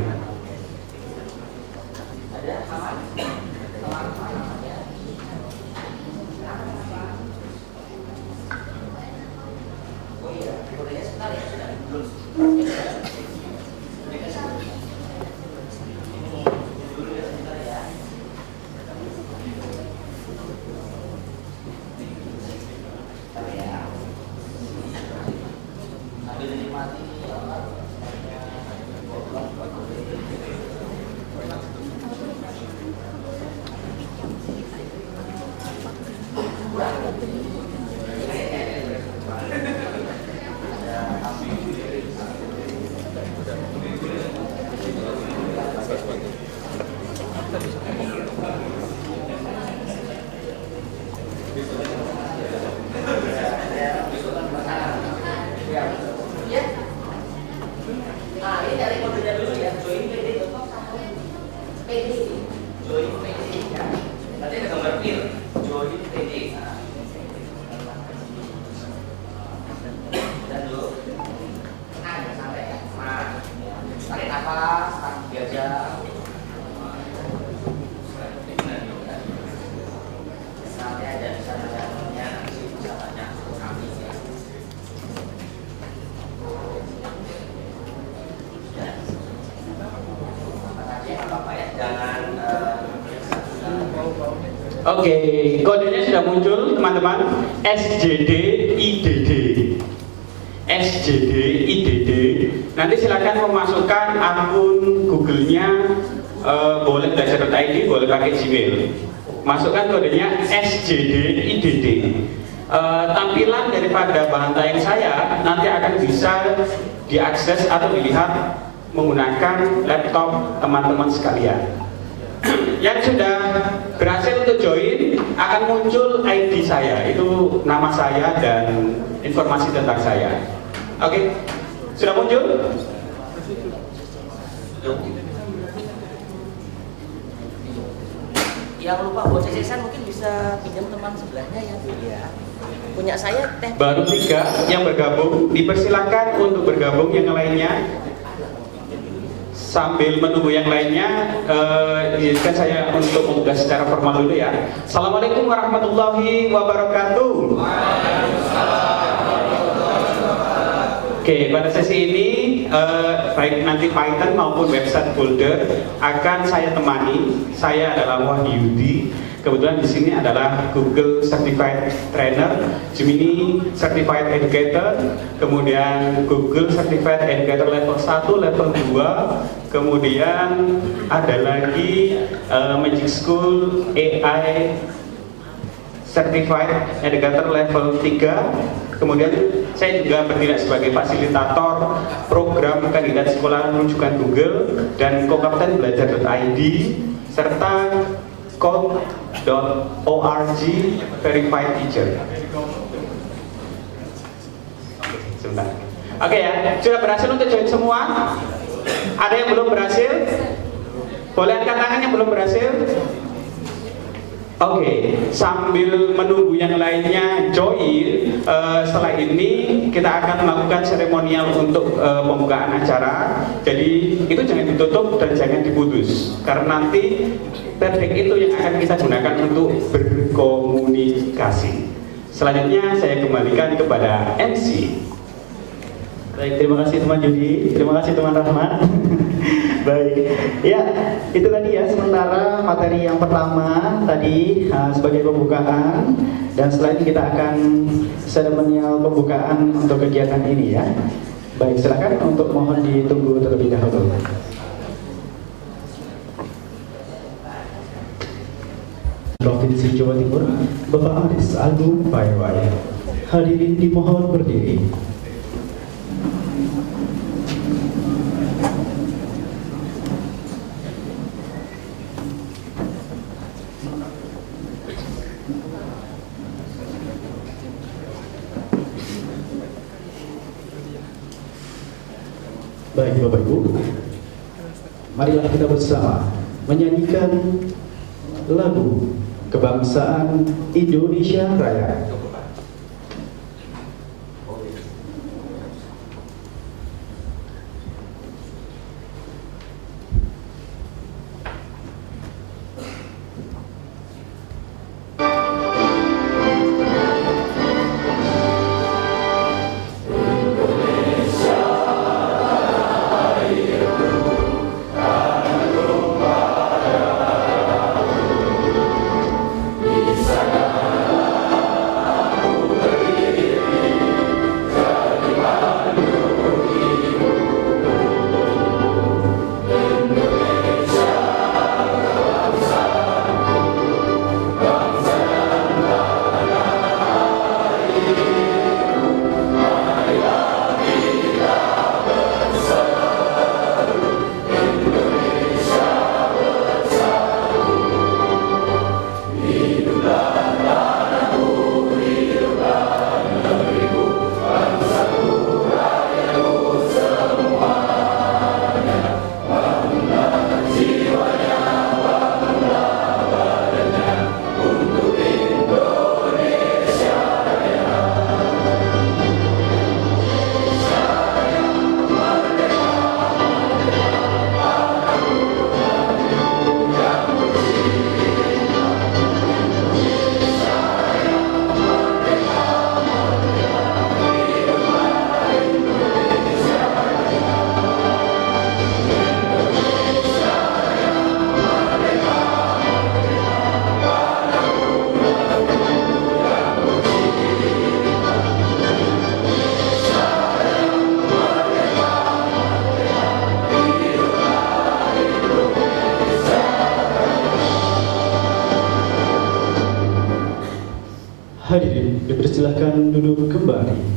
Oke, kodenya sudah muncul teman-teman. SJD IDD. SJD IDD. Nanti silakan memasukkan akun Google-nya, boleh belajar.id, boleh pakai Gmail. Masukkan kodenya SJD IDD. Tampilan daripada bahan tayang saya nanti akan bisa diakses atau dilihat menggunakan laptop teman-teman sekalian. Yang sudah berhasil untuk join akan muncul ID saya, itu nama saya dan informasi tentang saya. Oke, sudah muncul? Yang lupa buat CC mungkin bisa pinjam teman sebelahnya ya. Iya. Punya saya teh. Baru 3 yang bergabung, dipersilakan untuk bergabung yang lainnya. Sambil menunggu yang lainnya, izinkan saya untuk membuka secara formal dulu ya. Assalamualaikum warahmatullahi wabarakatuh. Oke, pada sesi ini baik nanti Python maupun website folder akan saya temani. Saya adalah Wahyudi. Kebetulan di sini adalah Google Certified Trainer, Gemini Certified Educator, kemudian Google Certified Educator level 1, level 2, kemudian ada lagi Magic School AI Certified Educator level 3. Kemudian saya juga bertindak sebagai fasilitator program kandidat sekolah rujukan Google dan Kokapten Belajar.id serta Code.org Verified Teacher. Sebentar. Oke ya, sudah berhasil untuk join semua? Ada yang belum berhasil? Boleh angkat tangan yang belum berhasil? Oke, sambil menunggu yang lainnya join, setelah ini kita akan melakukan seremonial untuk pembukaan acara. Jadi itu jangan ditutup dan jangan diputus, karena nanti teknik itu yang akan kita gunakan untuk berkomunikasi. Selanjutnya saya kembalikan kepada MC. Baik, terima kasih teman Judi, terima kasih teman Rahmat. Baik, ya itu tadi ya sementara materi yang pertama tadi sebagai pembukaan, dan setelah ini kita akan seremonial pembukaan untuk kegiatan ini ya. Baik, silakan untuk mohon ditunggu terlebih dahulu. Provinsi Jawa Timur, Bapak Aris Agung Paiwai. Hadirin dimohon berdiri. Baik Bapak Ibu, marilah kita bersama menyanyikan lagu Kebangsaan Indonesia Raya. Hadirin dipersilakan duduk kembali.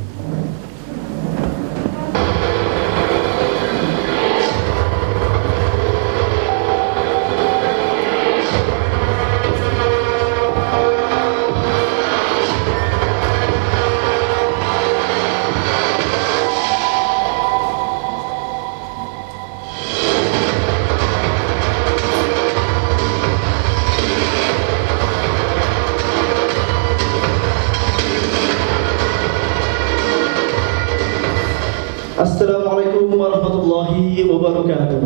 Assalamualaikum warahmatullahi wabarakatuh.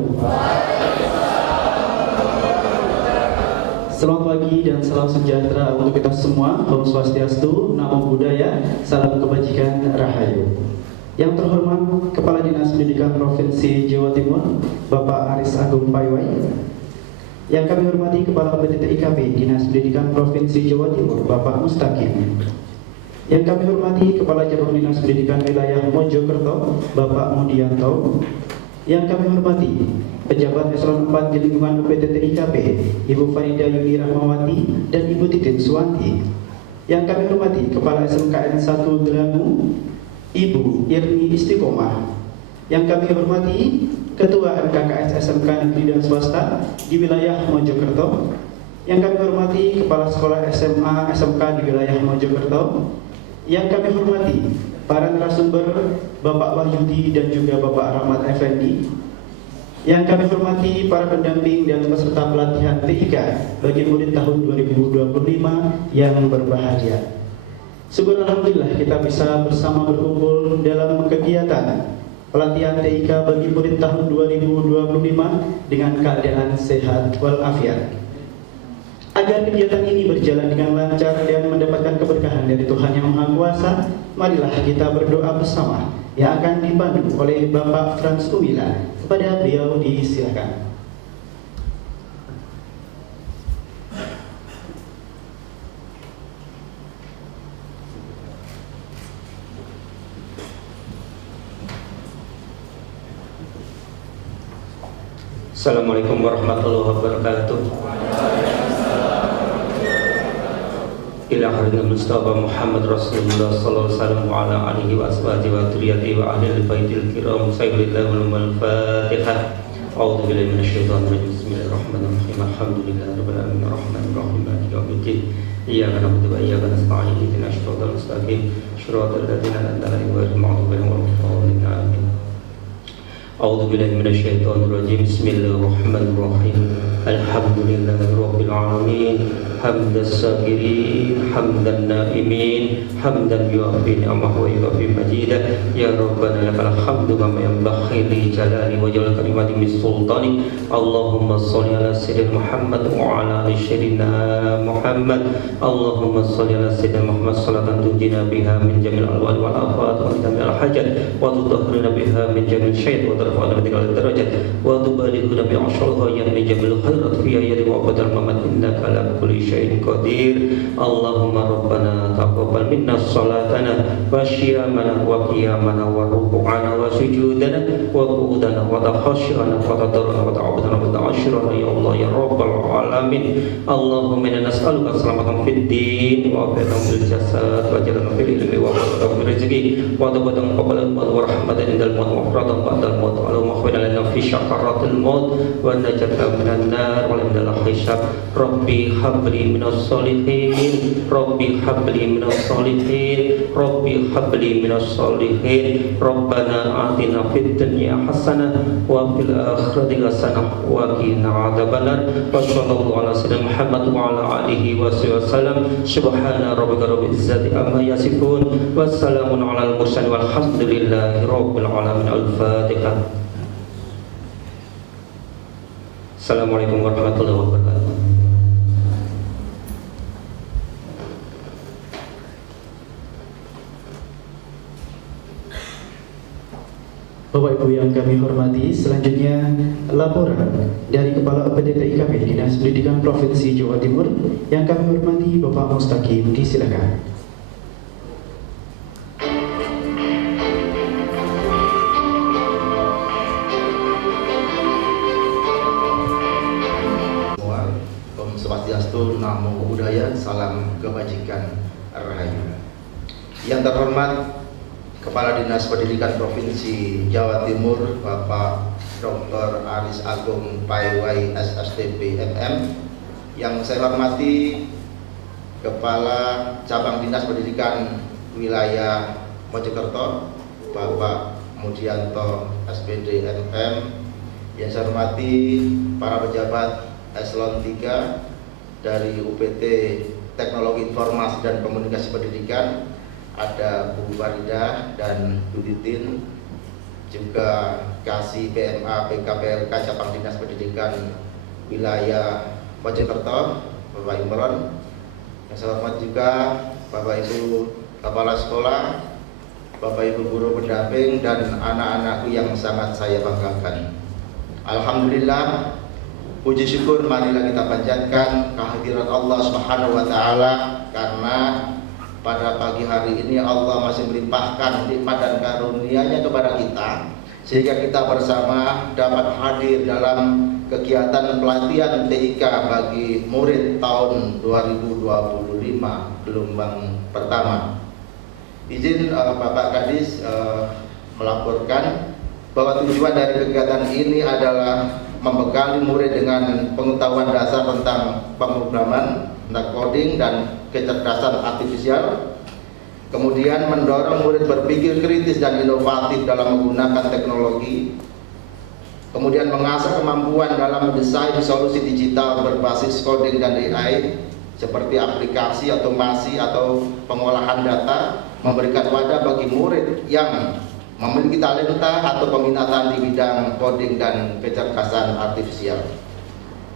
Selamat pagi dan salam sejahtera untuk kita semua. Om Swastiastu, Namo Buddhaya, salam kebajikan, Rahayu. Yang terhormat Kepala Dinas Pendidikan Provinsi Jawa Timur, Bapak Aris Agung Paiwai. Yang kami hormati Kepala BPTIKP Dinas Pendidikan Provinsi Jawa Timur, Bapak Mustaqim. Yang kami hormati Kepala Cabang Dinas Pendidikan Wilayah Mojokerto, Bapak Mudianto. Yang kami hormati Pejabat Eselon 4 di lingkungan UPTTIKP, Ibu Farida Yuni Rahmawati dan Ibu Titin Suwanti. Yang kami hormati Kepala SMKN 1 Delangu, Ibu Irni Istiqomah. Yang kami hormati Ketua MKKS SMK Negeri dan Swasta di wilayah Mojokerto. Yang kami hormati Kepala Sekolah SMA SMK di wilayah Mojokerto. Yang kami hormati para narasumber Bapak Wahyudi dan juga Bapak Rahmat Effendi. Yang kami hormati para pendamping dan peserta pelatihan TIK bagi murid tahun 2025 yang berbahagia. Syukur alhamdulillah kita bisa bersama berkumpul dalam kegiatan pelatihan TIK bagi murid tahun 2025 dengan keadaan sehat walafiat. Agar kegiatan ini berjalan dengan lancar dan mendapatkan keberkahan dari Tuhan Yang Maha Kuasa, marilah kita berdoa bersama yang akan dipandu oleh Bapak Frans Uwila. Kepada beliau disilakan. Assalamualaikum warahmatullahi wabarakatuh. ila hadratil Mustafa Muhammad Rasulullah sallallahu alaihi wasallam wa ala alihi wa ashabihi wa dzurriyyatihi wa ahli baitil kiram sayyidil wal Fatihah. A'udzu billahi minasyaitonir rajim. Bismillahirrahmanirrahim. Alhamdulillahi rabbil alamin arrahmanir rahim maliki yaumiddin. Iyyaka na'budu wa iyyaka nasta'in. Ihdinas siratal mustaqim. Shiratal ladzina an'amta 'alaihim ghairil maghdubi 'alaihim waladdallin. Amin. A'udzu billahi minasyaitonir rajim. Bismillahirrahmanirrahim. Alhamdulillahi rabbil alamin. Hamdas sakirin, hamdan naimin, hamdan yu'afi ni'amah wa yu'afi majidah. Ya Rabbana lakal hamdu kama yanbaghi li jalali wa jalal kalimati min sultani. Allahumma sholli ala sayyidina Muhammad wa ala ali sayyidina Muhammad. Allahumma sholli ala sayyidina Muhammad salatan tunjina biha min jamil alwal wal afat wa tamil hajat wa tudahhiruna biha min jamil syait wa tarfa'una bika al darajat wa tubalighuna bi ashrha yan min jamil khairat fi yadi wa badal mamat innaka ala kulli syai'in qadir. Allahumma rabbana taqabbal minna salatana wa syiyamana wa qiyamana wa ruku'ana wa sujudana wa qu'udana wa takhashshana wa tadarrana wa ta'abudana wa ta'ashrana ya Allah ya rabbal alamin. Allahumma inna nas'aluka salamatan fid din wa afiyatan fil jasad wa ajran fil ilmi wa barakatan fil rizqi wa tawbatan qabla al-maut wa rahmatan indal maut wa maghfiratan ba'da al-maut wa maghfiratan lana fi syakaratil maut wa najatan minan nar wa minal hisab. Rabbi habli minas solihin, Rabbi habli minas solihin, Rabbi habli minas solihin. Rabbana atina fid dunya hasanah wa fil akhirati hasanah wa qina adzabannar. Wa sallallahu ala sayyidina Muhammad wa ala alihi wa sallam. Subhana rabbika rabbil izzati amma yasifun wa salamun alal mursalin walhamdulillahi rabbil alamin. Al-Fatihah. Assalamualaikum warahmatullahi wabarakatuh. Bapak Ibu yang kami hormati, selanjutnya laporan dari Kepala UPTT IKP Dinas Pendidikan Provinsi Jawa Timur yang kami hormati Bapak Mustaqim, disilakan. Om Swastiastu, Namo Buddhaya, salam kebajikan, rahayu. Yang terhormat Kepala Dinas Pendidikan Provinsi Jawa Timur Bapak Dr. Aris Agung Paiwai SSDP MM. Yang saya hormati Kepala Cabang Dinas Pendidikan Wilayah Mojokerto Bapak Mudianto SPD MM. Yang saya hormati para pejabat Eselon 3 dari UPT Teknologi Informasi dan Komunikasi Pendidikan, ada Bu Faridah dan Bu Titin, juga Kasih PMA PKPLK Cabang Dinas Pendidikan Wilayah Mojokerto Bapak Imron. Yang saya hormat juga Bapak Ibu Kepala Sekolah, Bapak Ibu Guru Pendamping, dan anak-anakku yang sangat saya banggakan. Alhamdulillah, puji syukur marilah kita panjatkan kehadirat Allah Subhanahu wa taala, karena pada pagi hari ini Allah masih melimpahkan nikmat dan karunia-Nya kepada kita, sehingga kita bersama dapat hadir dalam kegiatan pelatihan TIK bagi murid tahun 2025 gelombang pertama. Izin Bapak Kadis melaporkan bahwa tujuan dari kegiatan ini adalah membekali murid dengan pengetahuan dasar tentang pemrograman, coding, dan kecerdasan artifisial. Kemudian mendorong murid berpikir kritis dan inovatif dalam menggunakan teknologi. Kemudian mengasah kemampuan dalam mendesain solusi digital berbasis coding dan AI, seperti aplikasi, otomasi, atau pengolahan data, memberikan wadah bagi murid yang memiliki talenta atau peminatan di bidang coding dan kecerdasan artifisial.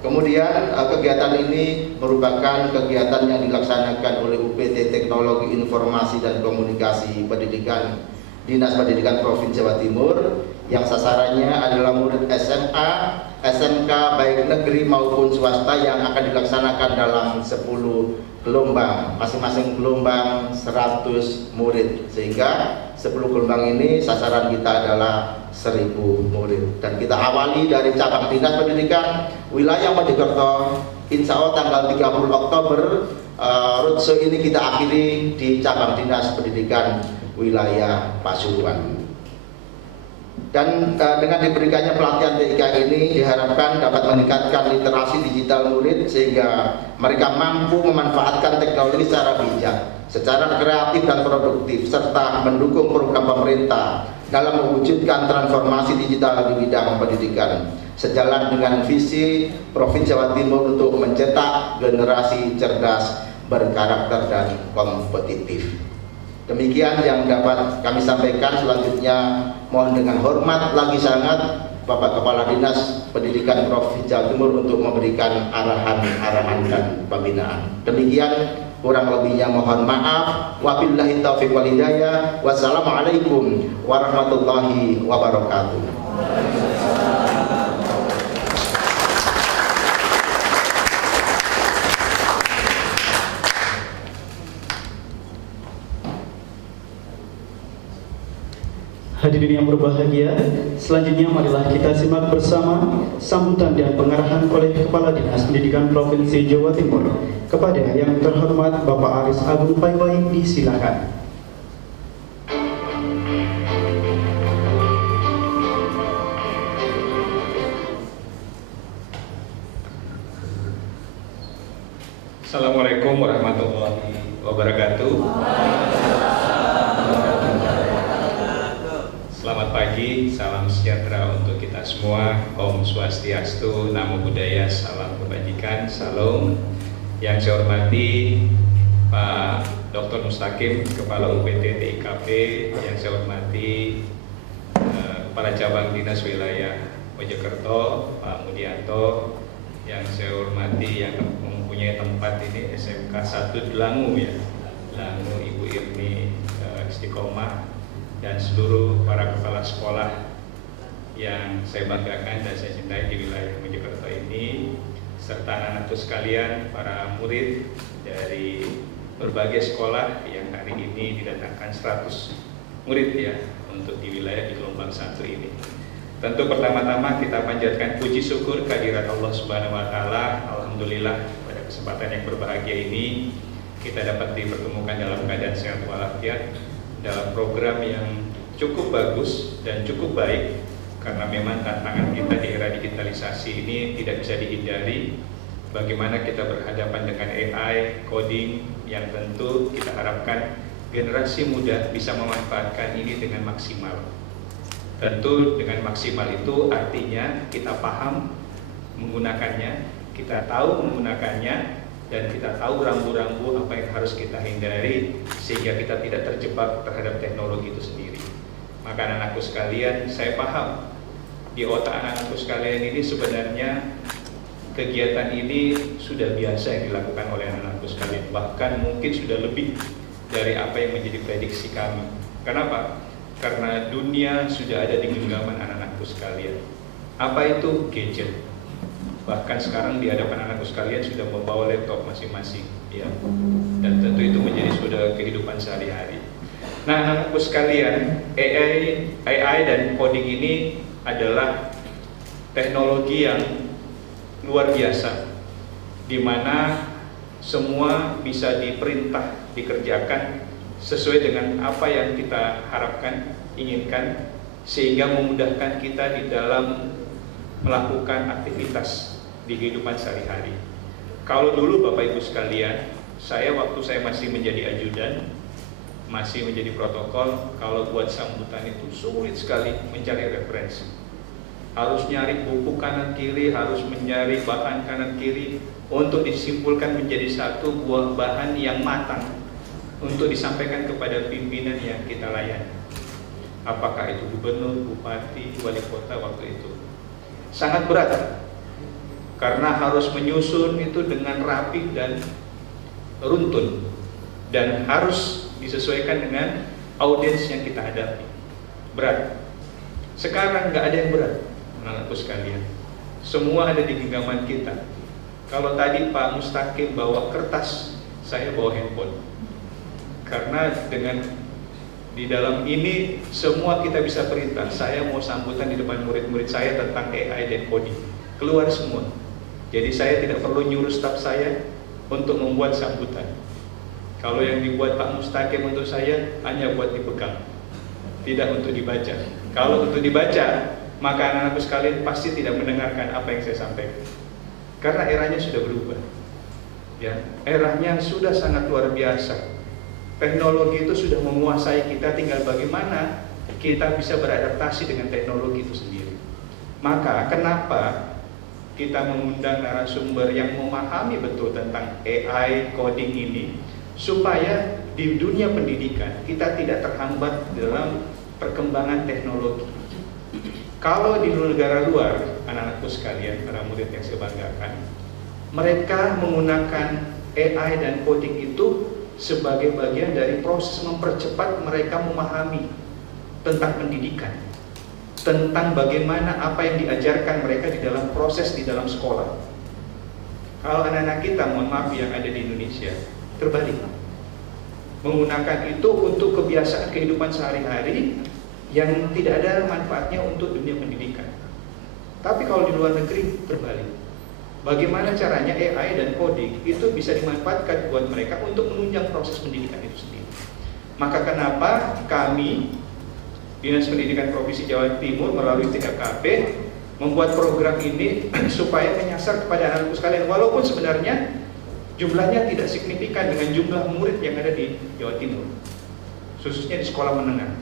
Kemudian kegiatan ini merupakan kegiatan yang dilaksanakan oleh UPT Teknologi Informasi dan Komunikasi Pendidikan Dinas Pendidikan Provinsi Jawa Timur, yang sasarannya adalah murid SMA, SMK baik negeri maupun swasta, yang akan dilaksanakan dalam 10 gelombang, masing-masing gelombang 100 murid, sehingga 10 gelombang ini sasaran kita adalah 1000 murid. Dan kita awali dari cabang Dinas Pendidikan Wilayah Mojokerto, insya Allah tanggal 30 Oktober roadshow ini kita akhiri di cabang dinas pendidikan wilayah Pasuruan. Dan dengan diberikannya pelatihan TIK ini diharapkan dapat meningkatkan literasi digital murid sehingga mereka mampu memanfaatkan teknologi secara bijak, secara kreatif dan produktif, serta mendukung program pemerintah dalam mewujudkan transformasi digital di bidang pendidikan, sejalan dengan visi Provinsi Jawa Timur untuk mencetak generasi cerdas, berkarakter dan kompetitif. Demikian yang dapat kami sampaikan. Selanjutnya mohon dengan hormat lagi sangat Bapak Kepala Dinas Pendidikan Provinsi Jawa Timur untuk memberikan arahan-arahan dan pembinaan. Demikian, kurang lebihnya mohon maaf. Wabillahi taufiq wal hidayah. Wassalamualaikum warahmatullahi wabarakatuh. Hadirin yang berbahagia, selanjutnya marilah kita simak bersama sambutan dan pengarahan oleh Kepala Dinas Pendidikan Provinsi Jawa Timur kepada yang terhormat Bapak Aris Agung Paiwai. Disilakan. Assalamualaikum warahmatullahi wabarakatuh. Selamat pagi, salam sejahtera untuk kita semua. Om Swastiastu, Namo Buddhaya, salam kebajikan, salam. Yang saya hormati Pak Dr. Mustaqim, Kepala UPT TIKP. Yang saya hormati Kepala Cabang Dinas Wilayah Mojokerto, Pak Mudianto. Yang saya hormati yang mempunyai tempat ini SMK 1 Delangu ya, Delangu, Ibu Irni Istiqomah, dan seluruh para kepala sekolah yang saya banggakan dan saya cintai di wilayah Mojokerto ini, serta anak-anakku sekalian, para murid dari berbagai sekolah yang hari ini didatangkan 100 murid ya untuk di wilayah di gelombang 1 ini. Tentu pertama-tama kita panjatkan puji syukur kehadirat Allah Subhanahu wa taala. Alhamdulillah pada kesempatan yang berbahagia ini kita dapat dipertemukan dalam keadaan sehat walafiat dalam program yang cukup bagus dan cukup baik, karena memang tantangan kita di era digitalisasi ini tidak bisa dihindari. Bagaimana kita berhadapan dengan AI, coding, yang tentu kita harapkan generasi muda bisa memanfaatkan ini dengan maksimal. Tentu dengan maksimal itu artinya kita paham menggunakannya, kita tahu menggunakannya, dan kita tahu rambu-rambu apa yang harus kita hindari sehingga kita tidak terjebak terhadap teknologi itu sendiri. Maka anak-anakku sekalian, saya paham di otak anak-anakku sekalian ini sebenarnya kegiatan ini sudah biasa yang dilakukan oleh anak-anakku sekalian, bahkan mungkin sudah lebih dari apa yang menjadi prediksi kami. Kenapa? Karena dunia sudah ada di genggaman anak-anakku sekalian. Apa itu gadget? Bahkan sekarang di hadapan anakku sekalian sudah membawa laptop masing-masing ya. Dan tentu itu menjadi sudah kehidupan sehari-hari. Nah, anakku sekalian, AI dan coding ini adalah teknologi yang luar biasa, di mana semua bisa diperintah, dikerjakan sesuai dengan apa yang kita harapkan, inginkan, sehingga memudahkan kita di dalam melakukan aktivitas di kehidupan sehari-hari. Kalau dulu Bapak Ibu sekalian, waktu saya masih menjadi ajudan, masih menjadi protokol, kalau buat sambutan itu sulit sekali mencari referensi. Harus nyari buku kanan kiri, harus mencari bahan kanan kiri untuk disimpulkan menjadi satu buah bahan yang matang untuk disampaikan kepada pimpinan yang kita layani. Apakah itu gubernur, bupati, wali kota waktu itu. Sangat berat, karena harus menyusun itu dengan rapi dan runtun, dan harus disesuaikan dengan audiens yang kita hadapi. Berat. Sekarang nggak ada yang berat, anak-anakku sekalian. Semua ada di genggaman kita. Kalau tadi Pak Mustaqim bawa kertas, saya bawa handphone. Karena dengan di dalam ini semua kita bisa perintah. Saya mau sambutan di depan murid-murid saya tentang AI dan coding. Keluar semua. Jadi saya tidak perlu nyuruh staf saya, untuk membuat sambutan. Kalau yang dibuat Pak Mustaqim untuk saya hanya buat dipegang, tidak untuk dibaca. Kalau untuk dibaca, maka anak-anakku sekalian pasti tidak mendengarkan apa yang saya sampaikan. Karena eranya sudah berubah. Ya, eranya sudah sangat luar biasa. Teknologi itu sudah menguasai kita, tinggal bagaimana kita bisa beradaptasi dengan teknologi itu sendiri. Maka kenapa kita mengundang narasumber yang memahami betul tentang AI coding ini, supaya di dunia pendidikan kita tidak terhambat dalam perkembangan teknologi. Kalau di negara luar, anak-anakku sekalian, para murid yang saya banggakan, mereka menggunakan AI dan coding itu sebagai bagian dari proses mempercepat mereka memahami tentang pendidikan, tentang bagaimana apa yang diajarkan mereka di dalam proses di dalam sekolah. Kalau anak-anak kita, mohon maaf, yang ada di Indonesia terbalik, menggunakan itu untuk kebiasaan kehidupan sehari-hari yang tidak ada manfaatnya untuk dunia pendidikan. Tapi kalau di luar negeri terbalik. Bagaimana caranya AI dan coding itu bisa dimanfaatkan buat mereka untuk menunjang proses pendidikan itu sendiri. Maka kenapa kami Dinas Pendidikan Provinsi Jawa Timur melalui TKKP membuat program ini supaya menyasar kepada anak-anakku sekalian, walaupun sebenarnya jumlahnya tidak signifikan dengan jumlah murid yang ada di Jawa Timur, khususnya di sekolah menengah.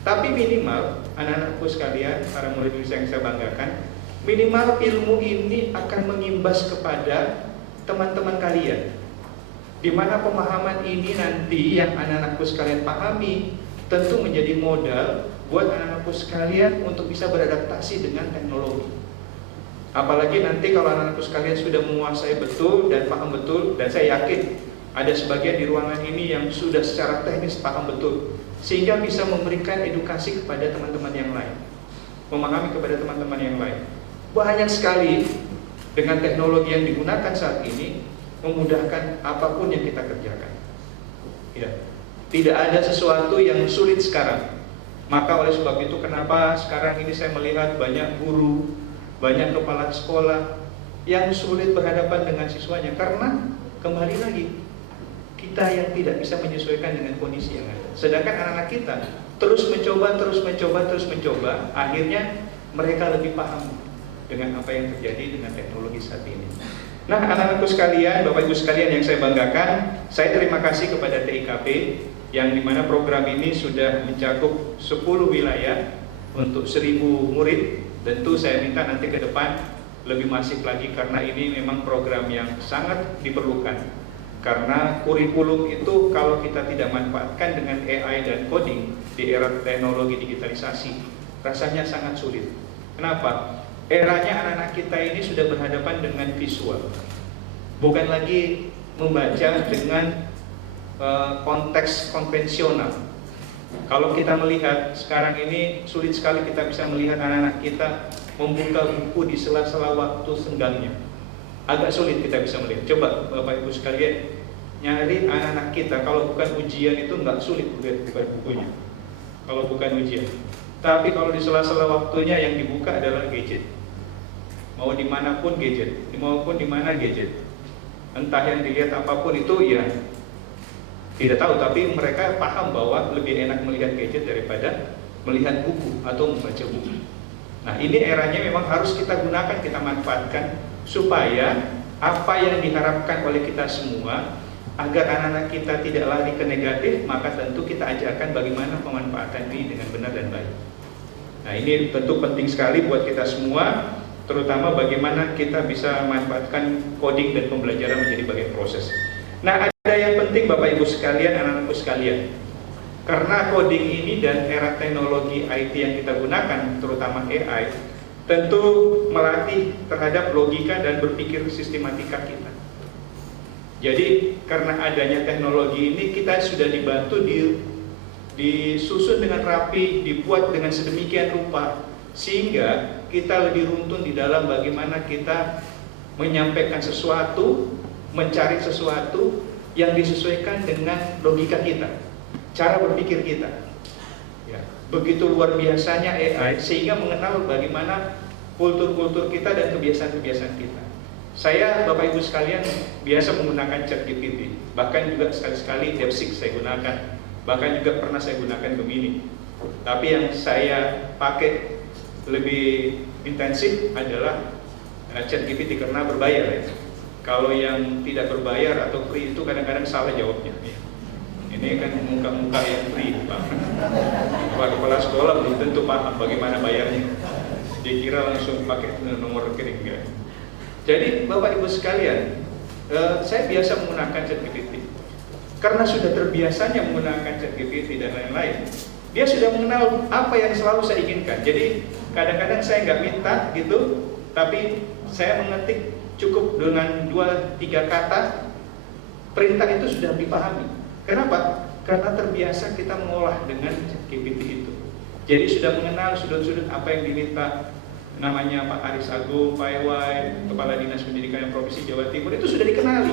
Tapi minimal anak-anakku sekalian, para murid yang saya banggakan, minimal ilmu ini akan mengimbas kepada teman-teman kalian, di mana pemahaman ini nanti yang anak-anakku sekalian pahami tentu menjadi modal buat anak-anakku sekalian untuk bisa beradaptasi dengan teknologi. Apalagi nanti kalau anak-anakku sekalian sudah menguasai betul dan paham betul, dan saya yakin ada sebagian di ruangan ini yang sudah secara teknis paham betul, sehingga bisa memberikan edukasi kepada teman-teman yang lain, memahami kepada teman-teman yang lain. Banyak sekali dengan teknologi yang digunakan saat ini memudahkan apapun yang kita kerjakan. Ya, tidak ada sesuatu yang sulit sekarang. Maka oleh sebab itu kenapa sekarang ini saya melihat banyak guru, banyak kepala sekolah yang sulit berhadapan dengan siswanya, karena kembali lagi kita yang tidak bisa menyesuaikan dengan kondisi yang ada. Sedangkan anak-anak kita terus mencoba, akhirnya mereka lebih paham dengan apa yang terjadi dengan teknologi saat ini. Nah, anak-anakku sekalian, Bapak Ibu sekalian yang saya banggakan, saya terima kasih kepada TIKP yang dimana program ini sudah mencakup 10 wilayah untuk 1000 murid. Tentu saya minta nanti ke depan lebih masif lagi, karena ini memang program yang sangat diperlukan. Karena kurikulum itu kalau kita tidak manfaatkan dengan AI dan coding di era teknologi digitalisasi, rasanya sangat sulit. Kenapa? Eranya anak-anak kita ini sudah berhadapan dengan visual, bukan lagi membaca dengan konteks konvensional. Kalau kita melihat sekarang ini sulit sekali kita bisa melihat anak-anak kita membuka buku di sela-sela waktu senggangnya. Agak sulit kita bisa melihat. Coba Bapak Ibu sekalian nyari anak-anak kita, kalau bukan ujian itu nggak sulit buka bukunya. Kalau bukan ujian. Tapi kalau di sela-sela waktunya yang dibuka adalah gadget. Mau dimanapun gadget, maupun dimana gadget. Entah yang dilihat apapun itu ya tidak tahu, tapi mereka paham bahwa lebih enak melihat gadget daripada melihat buku atau membaca buku. Nah, ini eranya memang harus kita gunakan, kita manfaatkan supaya apa yang diharapkan oleh kita semua agar anak-anak kita tidak lari ke negatif, maka tentu kita ajarkan bagaimana pemanfaatan ini dengan benar dan baik. Nah, ini tentu penting sekali buat kita semua, terutama bagaimana kita bisa manfaatkan coding dan pembelajaran menjadi bagian proses. Nah, ada yang penting Bapak Ibu sekalian, anak-anakku sekalian, karena coding ini dan era teknologi IT yang kita gunakan, terutama AI, tentu melatih terhadap logika dan berpikir sistematika kita. Jadi karena adanya teknologi ini, kita sudah dibantu disusun dengan rapi, dibuat dengan sedemikian rupa, sehingga kita lebih runtun di dalam bagaimana kita menyampaikan sesuatu, mencari sesuatu yang disesuaikan dengan logika kita, cara berpikir kita. Ya, begitu luar biasanya AI sehingga mengenal bagaimana kultur-kultur kita dan kebiasaan-kebiasaan kita. Saya, Bapak Ibu sekalian, biasa menggunakan ChatGPT. Bahkan juga sekali-sekali DeepSeek saya gunakan. Bahkan juga pernah saya gunakan Gemini. Tapi yang saya pakai lebih intensif adalah ChatGPT karena berbayar ya. Kalau yang tidak berbayar atau free itu kadang-kadang salah jawabnya. Ini kan muka-muka yang free, Pak. Kepala sekolah belum tentu paham bagaimana bayarnya. Dikira langsung pakai nomor rekening enggak. Jadi Bapak Ibu sekalian, saya biasa menggunakan ChatGPT. Karena sudah terbiasanya menggunakan ChatGPT dan lain-lain, dia sudah mengenal apa yang selalu saya inginkan. Jadi kadang-kadang saya nggak minta gitu, tapi saya mengetik cukup dengan 2-3 kata, perintah itu sudah dipahami. Kenapa? Karena terbiasa kita mengolah dengan ChatGPT itu. Jadi sudah mengenal sudut-sudut apa yang diminta. Namanya Pak Aris Agung, Pak Iwai, Kepala Dinas Pendidikan Provinsi Jawa Timur, itu sudah dikenali,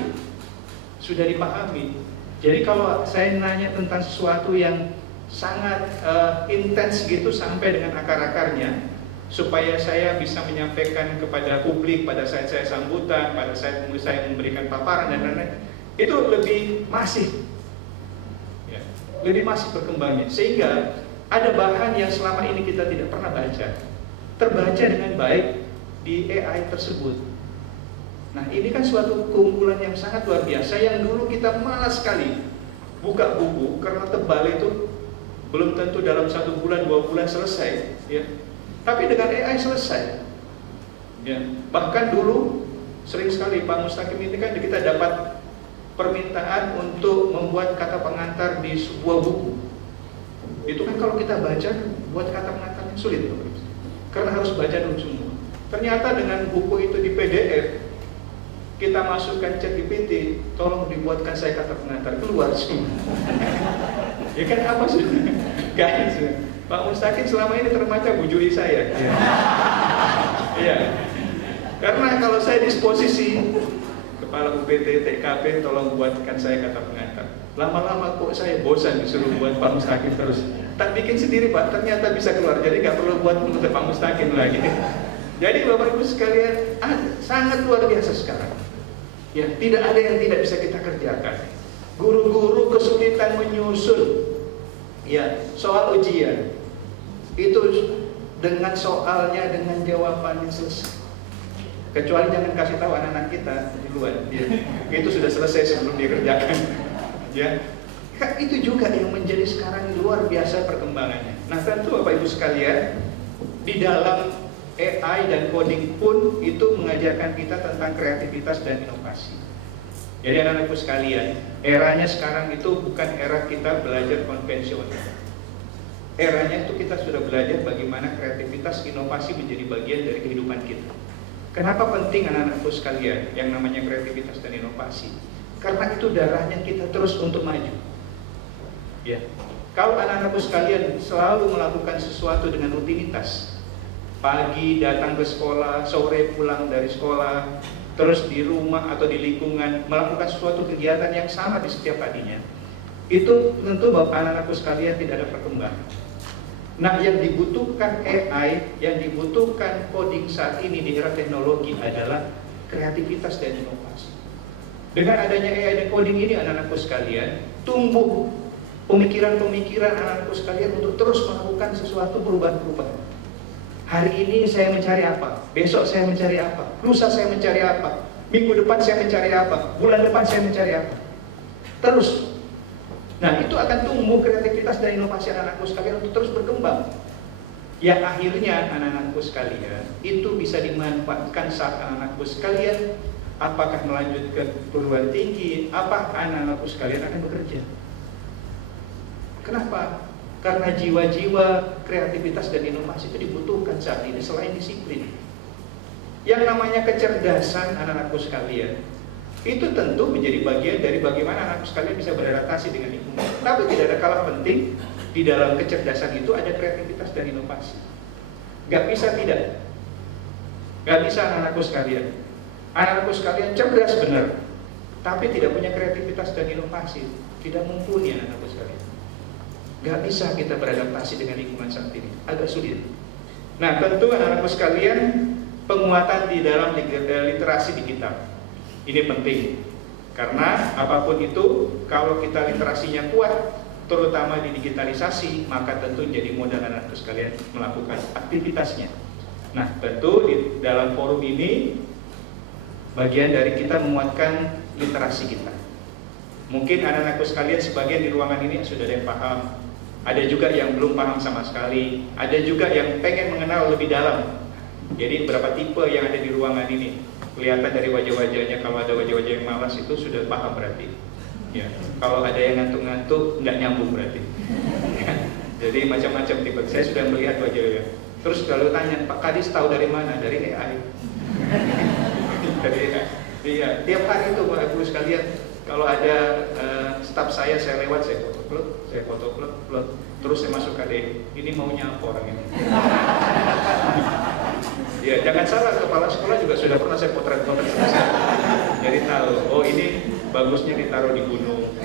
sudah dipahami. Jadi kalau saya nanya tentang sesuatu yang sangat intens gitu sampai dengan akar-akarnya, supaya saya bisa menyampaikan kepada publik pada saat saya sambutan, pada saat saya memberikan paparan dan lain-lain, itu lebih masif, ya, lebih masif berkembangnya. Sehingga ada bahan yang selama ini kita tidak pernah baca, terbaca dengan baik di AI tersebut. Nah, ini kan suatu keunggulan yang sangat luar biasa yang dulu kita malas sekali buka buku karena tebal itu belum tentu dalam 1 bulan 2 bulan selesai, ya. Tapi dengan AI selesai. Ya. Bahkan dulu sering sekali Pak Mustaqim ini kan kita dapat permintaan untuk membuat kata pengantar di sebuah buku. Itu kan kalau kita baca buat kata pengantarnya sulit, karena harus baca dulu semua. Ternyata dengan buku itu di PDF, kita masukkan ChatGPT, tolong dibuatkan saya kata pengantar, keluar semua. Ya kan apa sih? Guys, Pak Mustaqim selama ini termaca bujuri saya. Iya. Karena kalau saya disposisi Kepala UPT, TKP, tolong buatkan saya kata pengantar. Lama-lama kok saya bosan disuruh buat Pak Mustaqim terus. Tak bikin sendiri Pak, ternyata bisa keluar. Jadi nggak perlu buat untuk Pak Mustaqim lagi. Jadi Bapak Ibu sekalian, sangat luar biasa sekarang. Ya, tidak ada yang tidak bisa kita kerjakan. Guru-guru kesulitan menyusun ya soal ujian. Itu dengan soalnya, dengan jawabannya selesai. Kecuali jangan kasih tahu anak-anak kita di luar. Ya. Itu sudah selesai sebelum dikerjakan. Ya. Itu juga yang menjadi sekarang luar biasa perkembangannya. Nah, tentu Bapak Ibu sekalian, di dalam AI dan coding pun itu mengajarkan kita tentang kreativitas dan inovasi. Jadi anak-anakku sekalian, eranya sekarang itu bukan era kita belajar konvensional. Eranya itu kita sudah belajar bagaimana kreativitas, inovasi menjadi bagian dari kehidupan kita. Kenapa penting anak-anakku sekalian yang namanya kreativitas dan inovasi? Karena itu darahnya kita terus untuk maju. Ya, kalau anak-anakku sekalian selalu melakukan sesuatu dengan rutinitas, pagi datang ke sekolah, sore pulang dari sekolah, terus di rumah atau di lingkungan melakukan sesuatu kegiatan yang sama di setiap harinya, itu tentu Bapak anak-anakku sekalian tidak ada perkembangan. Nah, yang dibutuhkan AI, yang dibutuhkan coding saat ini di era teknologi adalah kreativitas dan inovasi. Dengan adanya AI dan coding ini anak-anakku sekalian, tumbuh pemikiran-pemikiran anak-anakku sekalian untuk terus melakukan sesuatu perubahan-perubahan. Hari ini saya mencari apa, besok saya mencari apa, lusa saya mencari apa, minggu depan saya mencari apa, bulan depan saya mencari apa. Terus. Nah, itu akan tumbuh kreativitas dan inovasi anak-anakku sekalian untuk terus berkembang. Yang akhirnya anak-anakku sekalian itu bisa dimanfaatkan saat anak-anakku sekalian apakah melanjutkan perguruan tinggi, apakah anak-anakku sekalian akan bekerja. Kenapa? Karena jiwa-jiwa kreativitas dan inovasi itu dibutuhkan saat ini selain disiplin. Yang namanya kecerdasan anak-anakku sekalian, itu tentu menjadi bagian dari bagaimana anak-anakku sekalian bisa beradaptasi dengan lingkungan. Tapi tidak ada kalah penting, di dalam kecerdasan itu ada kreativitas dan inovasi. Gak bisa tidak. Gak bisa anak-anakku sekalian. Anak-anakku sekalian cerdas benar, tapi tidak punya kreativitas dan inovasi. Tidak mumpuni anak-anakku sekalian. Gak bisa kita beradaptasi dengan lingkungan saat ini, agak sulit. Nah, tentu anak-anakku sekalian, penguatan di dalam literasi digital. Ini penting, karena apapun itu, kalau kita literasinya kuat, terutama di digitalisasi, maka tentu jadi modal anak-anakku sekalian melakukan aktivitasnya. Nah, tentu di dalam forum ini bagian dari kita menguatkan literasi kita. Mungkin anak-anakku sekalian sebagian di ruangan ini sudah ada yang paham, ada juga yang belum paham sama sekali, ada juga yang pengen mengenal lebih dalam. Jadi berapa tipe yang ada di ruangan ini? Kelihatan dari wajah-wajahnya, kalau ada wajah-wajah yang malas itu sudah paham berarti. Ya, kalau ada yang ngantuk-ngantuk nggak nyambung berarti. Jadi macam-macam tipe. Saya sudah melihat wajahnya. Terus kalau tanya, Pak Kadis tahu dari mana? Dari AI. Dari AI. Iya, tiap hari itu Bapak Ibu sekalian, kalau ada staf saya lewat, saya foto upload, terus saya masuk KDI. Ini maunya apa orang ini? Ya, jangan salah, kepala sekolah juga sudah pernah saya potret-potret. Jadi tahu, oh ini bagusnya ditaruh di gunung,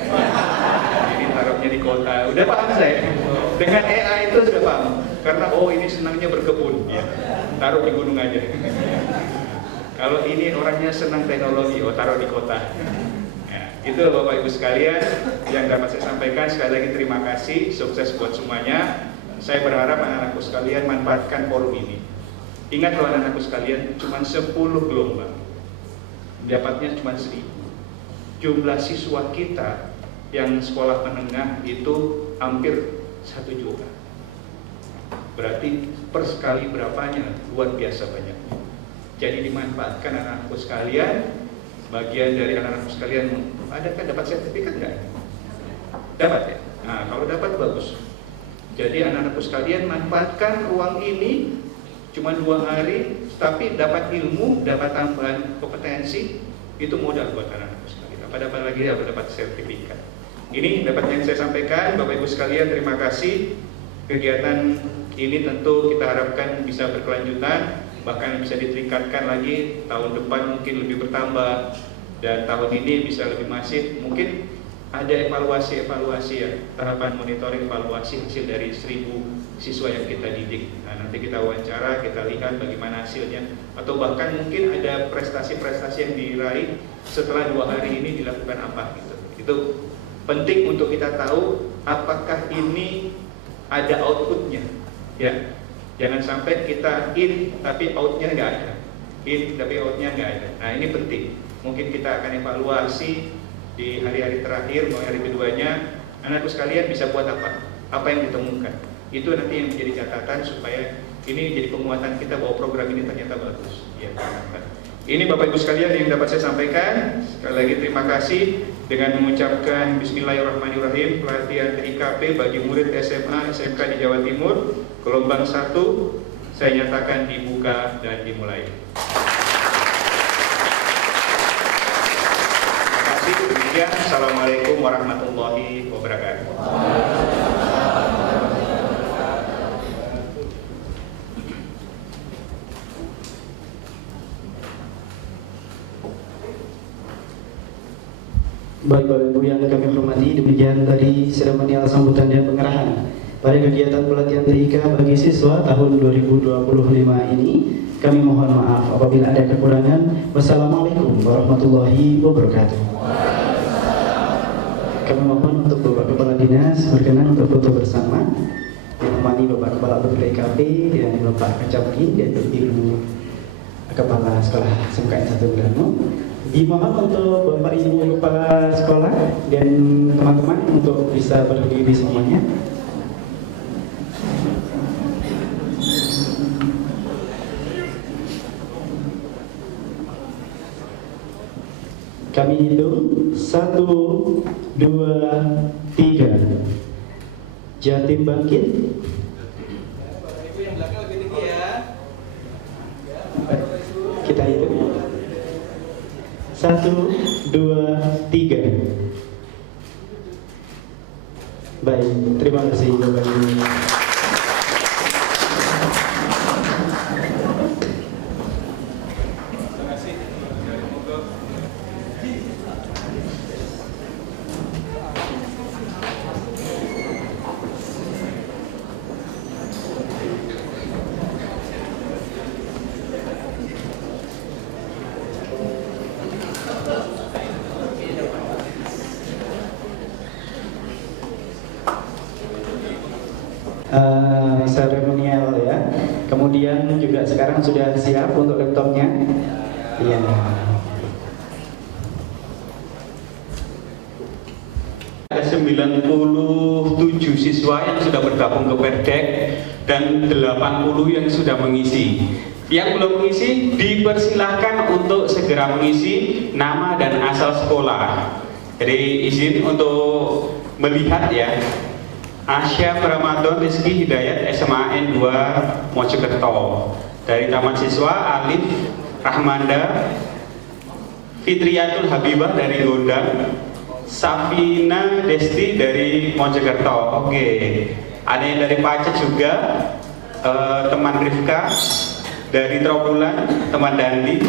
ini taruhnya di kota. Udah paham saya. Dengan AI itu sudah paham. Karena oh ini senangnya berkebun, ya. Taruh di gunung aja. Kalau ini orangnya senang teknologi, oh taruh di kota. Ya, itu Bapak Ibu sekalian yang dapat saya sampaikan. Sekali lagi terima kasih, sukses buat semuanya. Saya berharap anak-anakku sekalian manfaatkan forum ini. Ingat loh anak-anakku sekalian, cuma 10 gelombang, dapatnya cuma 1.000. Jumlah siswa kita yang sekolah menengah itu hampir 1 juta. Berarti per sekali berapanya luar biasa banyaknya. Jadi dimanfaatkan anak-anakku sekalian. Bagian dari anak-anakku sekalian, ada kan dapat sertifikat nggak? Dapat ya? Nah kalau dapat bagus. Jadi anak-anakku sekalian manfaatkan ruang ini. Cuma 2 hari, tapi dapat ilmu, dapat tambahan kompetensi, itu modal buat anak-anakku sekalian. Apa lagi dapat sertifikat. Ini dapat yang saya sampaikan, Bapak Ibu sekalian, terima kasih. Kegiatan ini tentu kita harapkan bisa berkelanjutan, bahkan bisa ditingkatkan lagi, tahun depan mungkin lebih bertambah, dan tahun ini bisa lebih masif. Mungkin ada evaluasi ya, tahapan monitoring evaluasi hasil dari 1.000 siswa yang kita didik. Nah, nanti kita wawancara, kita lihat bagaimana hasilnya, atau bahkan mungkin ada prestasi-prestasi yang diraih setelah 2 hari ini dilakukan apa gitu. Itu penting untuk kita tahu apakah ini ada outputnya, ya. Jangan sampai kita in tapi outnya nggak ada, in tapi outnya nggak ada. Nah ini penting. Mungkin kita akan evaluasi di hari-hari terakhir, mau hari keduanya, anakku sekalian bisa buat apa? Apa yang ditemukan? Itu nanti yang menjadi catatan supaya ini jadi penguatan kita bahwa program ini ternyata bagus. Ya, ini Bapak Ibu sekalian yang dapat saya sampaikan. Sekali lagi terima kasih dengan mengucapkan Bismillahirrahmanirrahim, pelatihan TIKP bagi murid SMA SMK di Jawa Timur gelombang 1 saya nyatakan dibuka dan dimulai. Terima kasih. Demikian. Assalamualaikum warahmatullahi wabarakatuh. Baik Bapak Ibu yang kami hormati, demikian tadi seremonial sambutan dan pengerahan pada kegiatan pelatihan TIK bagi siswa tahun 2025 ini. Kami mohon maaf apabila ada kekurangan. Wassalamualaikum warahmatullahi wabarakatuh. Kami mohon untuk Bapak Kepala Dinas berkenan untuk foto bersama, ditemani Bapak Kepala BPKP dan Bapak Kacamki dan Ibu Kepala Sekolah SMK 1 Bramo. Dimohon untuk Bapak Ibu Kepala Sekolah dan teman-teman untuk bisa berdiri semuanya. Kami hitung 1, 2, 3. Jatim bangkit. Bapak Ibu yang belakang lebih tinggi ya. Kita hitung 1, 2, 3. Baik, terima kasih Bapak Ibu. testimonial ya. Kemudian juga sekarang sudah siap untuk laptopnya. Iya. Ada 97 siswa yang sudah bergabung ke Perdek dan 80 yang sudah mengisi. Yang belum mengisi dipersilahkan untuk segera mengisi nama dan asal sekolah. Jadi izin untuk melihat ya. Asya Ramadan Rizky Hidayat SMA N2 Mojokerto. Dari Taman Siswa Alif Rahmanda Fitriyatul Habibah dari Gondang, Safina Desti dari Mojokerto. Oke. Ada yang dari Pacet juga, teman Rifka dari Trawulan, teman Dandi,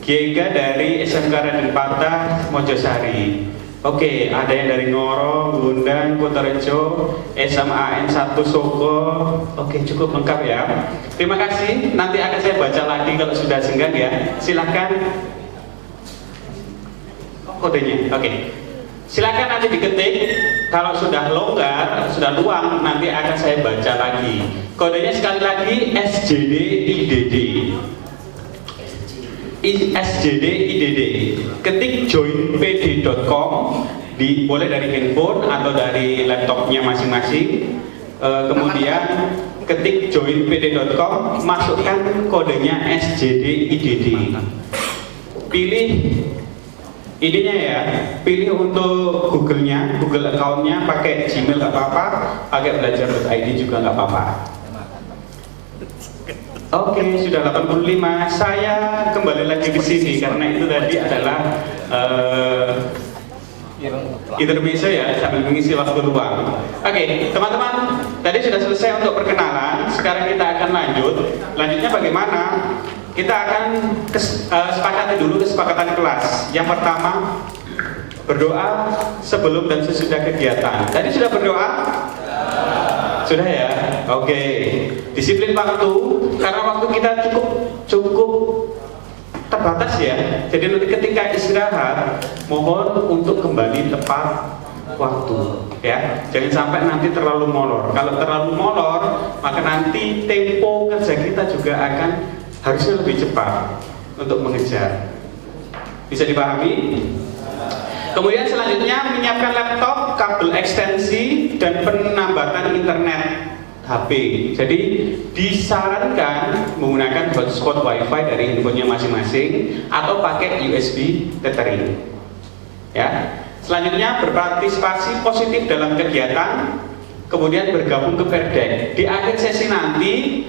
Giega dari SMK Raden Patah Mojosari. Oke, ada yang dari Ngoro, Gondang, Kutorejo, SMA N1 Soko. Oke, cukup lengkap ya. Terima kasih. Nanti akan saya baca lagi kalau sudah senggang ya. Silahkan kodenya. Oke. Silakan nanti diketik. Kalau sudah longgar, sudah luang, nanti akan saya baca lagi. Kodenya sekali lagi SJD IDD. SJD IDD. Ketik joinpd.com, boleh dari handphone atau dari laptopnya masing-masing. Kemudian ketik joinpd.com, masukkan kodenya SJD IDD. Pilih idenya ya, pilih untuk Google-nya, Google account-nya pakai Gmail nggak apa-apa, pakai belajar.id juga nggak apa-apa. Oke, sudah 85. Saya kembali lagi ke sini karena itu tadi adalah intermezzo ya, sambil mengisi waktu luang. Oke, teman-teman, tadi sudah selesai untuk perkenalan. Sekarang kita akan lanjut. Lanjutnya bagaimana? Kita akan sepakati dulu kesepakatan kelas. Yang pertama, berdoa sebelum dan sesudah kegiatan. Tadi sudah berdoa? Sudah ya? Oke. Disiplin waktu, karena waktu kita cukup terbatas ya. Jadi nanti ketika istirahat, mohon untuk kembali tepat waktu ya. Jangan sampai nanti terlalu molor. Kalau terlalu molor, maka nanti tempo kerja kita juga akan harusnya lebih cepat untuk mengejar. Bisa dipahami? Kemudian selanjutnya menyiapkan laptop, kabel ekstensi, dan penambatan internet HP. Jadi disarankan menggunakan hotspot WiFi dari handphonenya masing-masing atau pakai USB tethering. Ya. Selanjutnya berpartisipasi positif dalam kegiatan, kemudian bergabung ke Perdek. Di akhir sesi nanti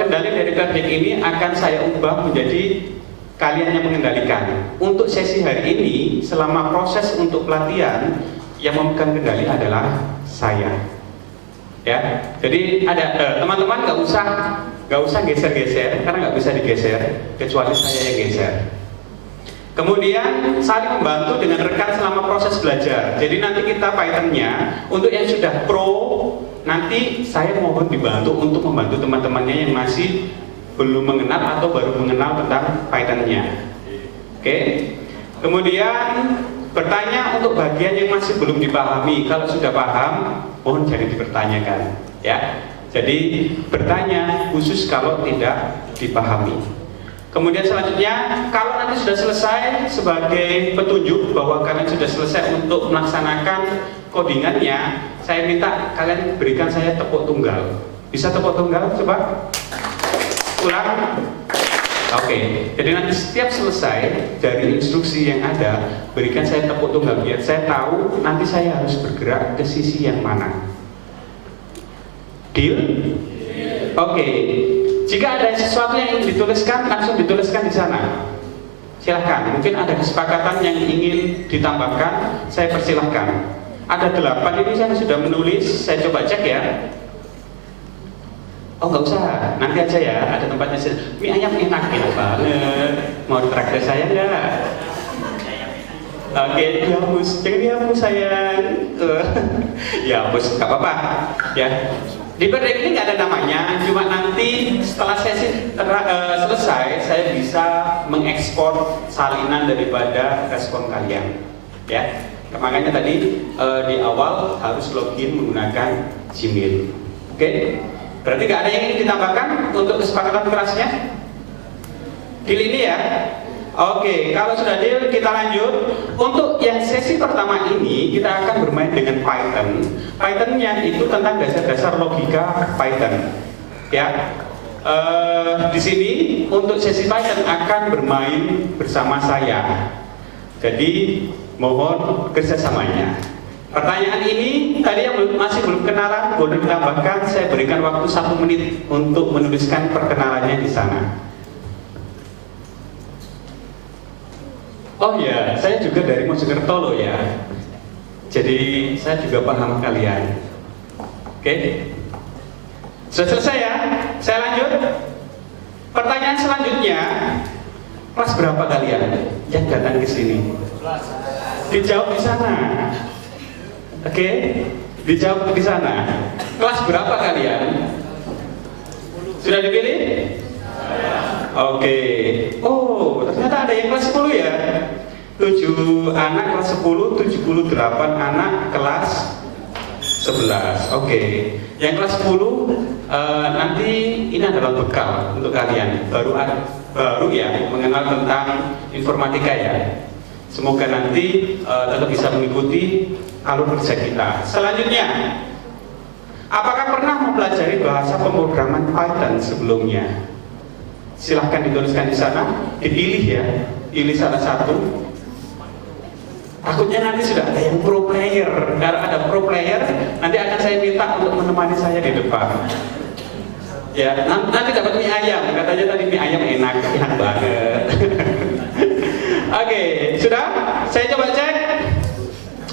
kendali dari Perdek ini akan saya ubah menjadi kalian yang mengendalikan. Untuk sesi hari ini, selama proses untuk pelatihan, yang memegang kendali adalah saya. Ya, jadi ada teman-teman nggak usah geser-geser karena nggak bisa digeser kecuali saya yang geser. Kemudian saling membantu dengan rekan selama proses belajar. Jadi nanti kita Python-nya untuk yang sudah pro, nanti saya mohon dibantu untuk membantu teman-temannya yang masih belum mengenal atau baru mengenal tentang Python-nya. Oke. Kemudian bertanya untuk bagian yang masih belum dipahami. Kalau sudah paham, mohon jangan dipertanyakan, ya. Jadi bertanya khusus kalau tidak dipahami. Kemudian selanjutnya, kalau nanti sudah selesai sebagai petunjuk bahwa kalian sudah selesai untuk melaksanakan codingannya, saya minta kalian berikan saya tepuk tunggal. Bisa tepuk tunggal? Coba. Ulang. Oke, jadi nanti setiap selesai dari instruksi yang ada, berikan saya tepuk tunggal biar saya tahu nanti saya harus bergerak ke sisi yang mana. Deal? Oke. Jika ada sesuatu yang ingin dituliskan, langsung dituliskan di sana. Silahkan, mungkin ada kesepakatan yang ingin ditambahkan, saya persilahkan. Ada 8 ini saya sudah menulis, saya coba cek ya. Oh nggak usah, nanti aja ya, ada tempatnya. Mie ayam enak banget. Mau traktir saya nggak? Oke, dihapus. Jangan dihapus sayang. Ya hapus, nggak apa-apa. Ya. Di Perdek ini nggak ada namanya, cuma nanti setelah sesi selesai, saya bisa mengekspor salinan daripada respon kalian. Ya. Makanya tadi di awal harus login menggunakan Gmail. Oke. Berarti nggak ada yang ingin ditambahkan untuk kesepakatan kelasnya? Deal ini ya? Oke, kalau sudah deal kita lanjut. Untuk yang sesi pertama ini kita akan bermain dengan Python. Pythonnya itu tentang dasar-dasar logika Python. Ya, di sini untuk sesi Python akan bermain bersama saya. Jadi mohon kerjasamanya. Pertanyaan ini tadi yang masih belum kenalan boleh ditambahkan. Saya berikan waktu 1 menit untuk menuliskan perkenalannya di sana. Oh ya, saya juga dari Mojokerto loh ya. Jadi saya juga paham kalian. Oke? Sudah selesai ya? Saya lanjut. Pertanyaan selanjutnya, kelas berapa kalian yang datang ke sini? Dijawab di sana. Oke? Dijawab di sana. Kelas berapa kalian? Sudah dipilih? Oke. Oh, ternyata ada yang kelas 10 ya. 7 anak kelas 10, 78 anak kelas 11. Oke. Yang kelas 10 nanti ini adalah bekal untuk kalian. Baru ya mengenal tentang informatika ya. Semoga nanti tetap bisa mengikuti alur kerja kita. Selanjutnya, apakah pernah mempelajari bahasa pemrograman Python sebelumnya? Silahkan dituliskan di sana, dipilih ya, pilih salah satu. Takutnya nanti sudah ada yang pro player. Kalau ada pro player, nanti akan saya minta untuk menemani saya di depan. Ya, nanti dapat mie ayam. Katanya tadi mie ayam enak banget. Oke, sudah? Saya coba cek.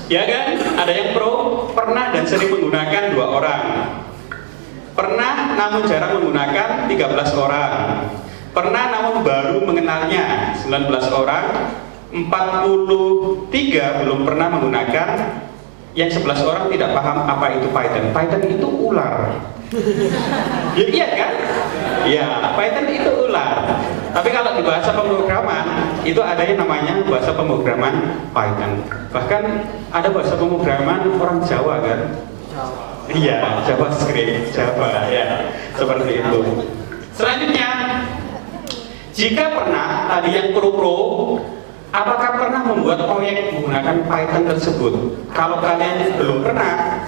Ya kan? Ada yang pro, pernah dan sering menggunakan 2 orang. Pernah namun jarang menggunakan 13 orang. Pernah namun baru mengenalnya 19 orang. 43 belum pernah menggunakan. Yang 11 orang tidak paham apa itu Python. Python itu ular. Ya, iya kan? Ya, Python itu ular. Tapi kalau di bahasa pemrograman itu ada yang namanya bahasa pemrograman Python. Bahkan ada bahasa pemrograman orang Jawa kan? Iya, JavaScript, Java ya, seperti itu. Selanjutnya, jika pernah tadi yang pro, apakah pernah membuat proyek menggunakan Python tersebut? Kalau kalian belum pernah,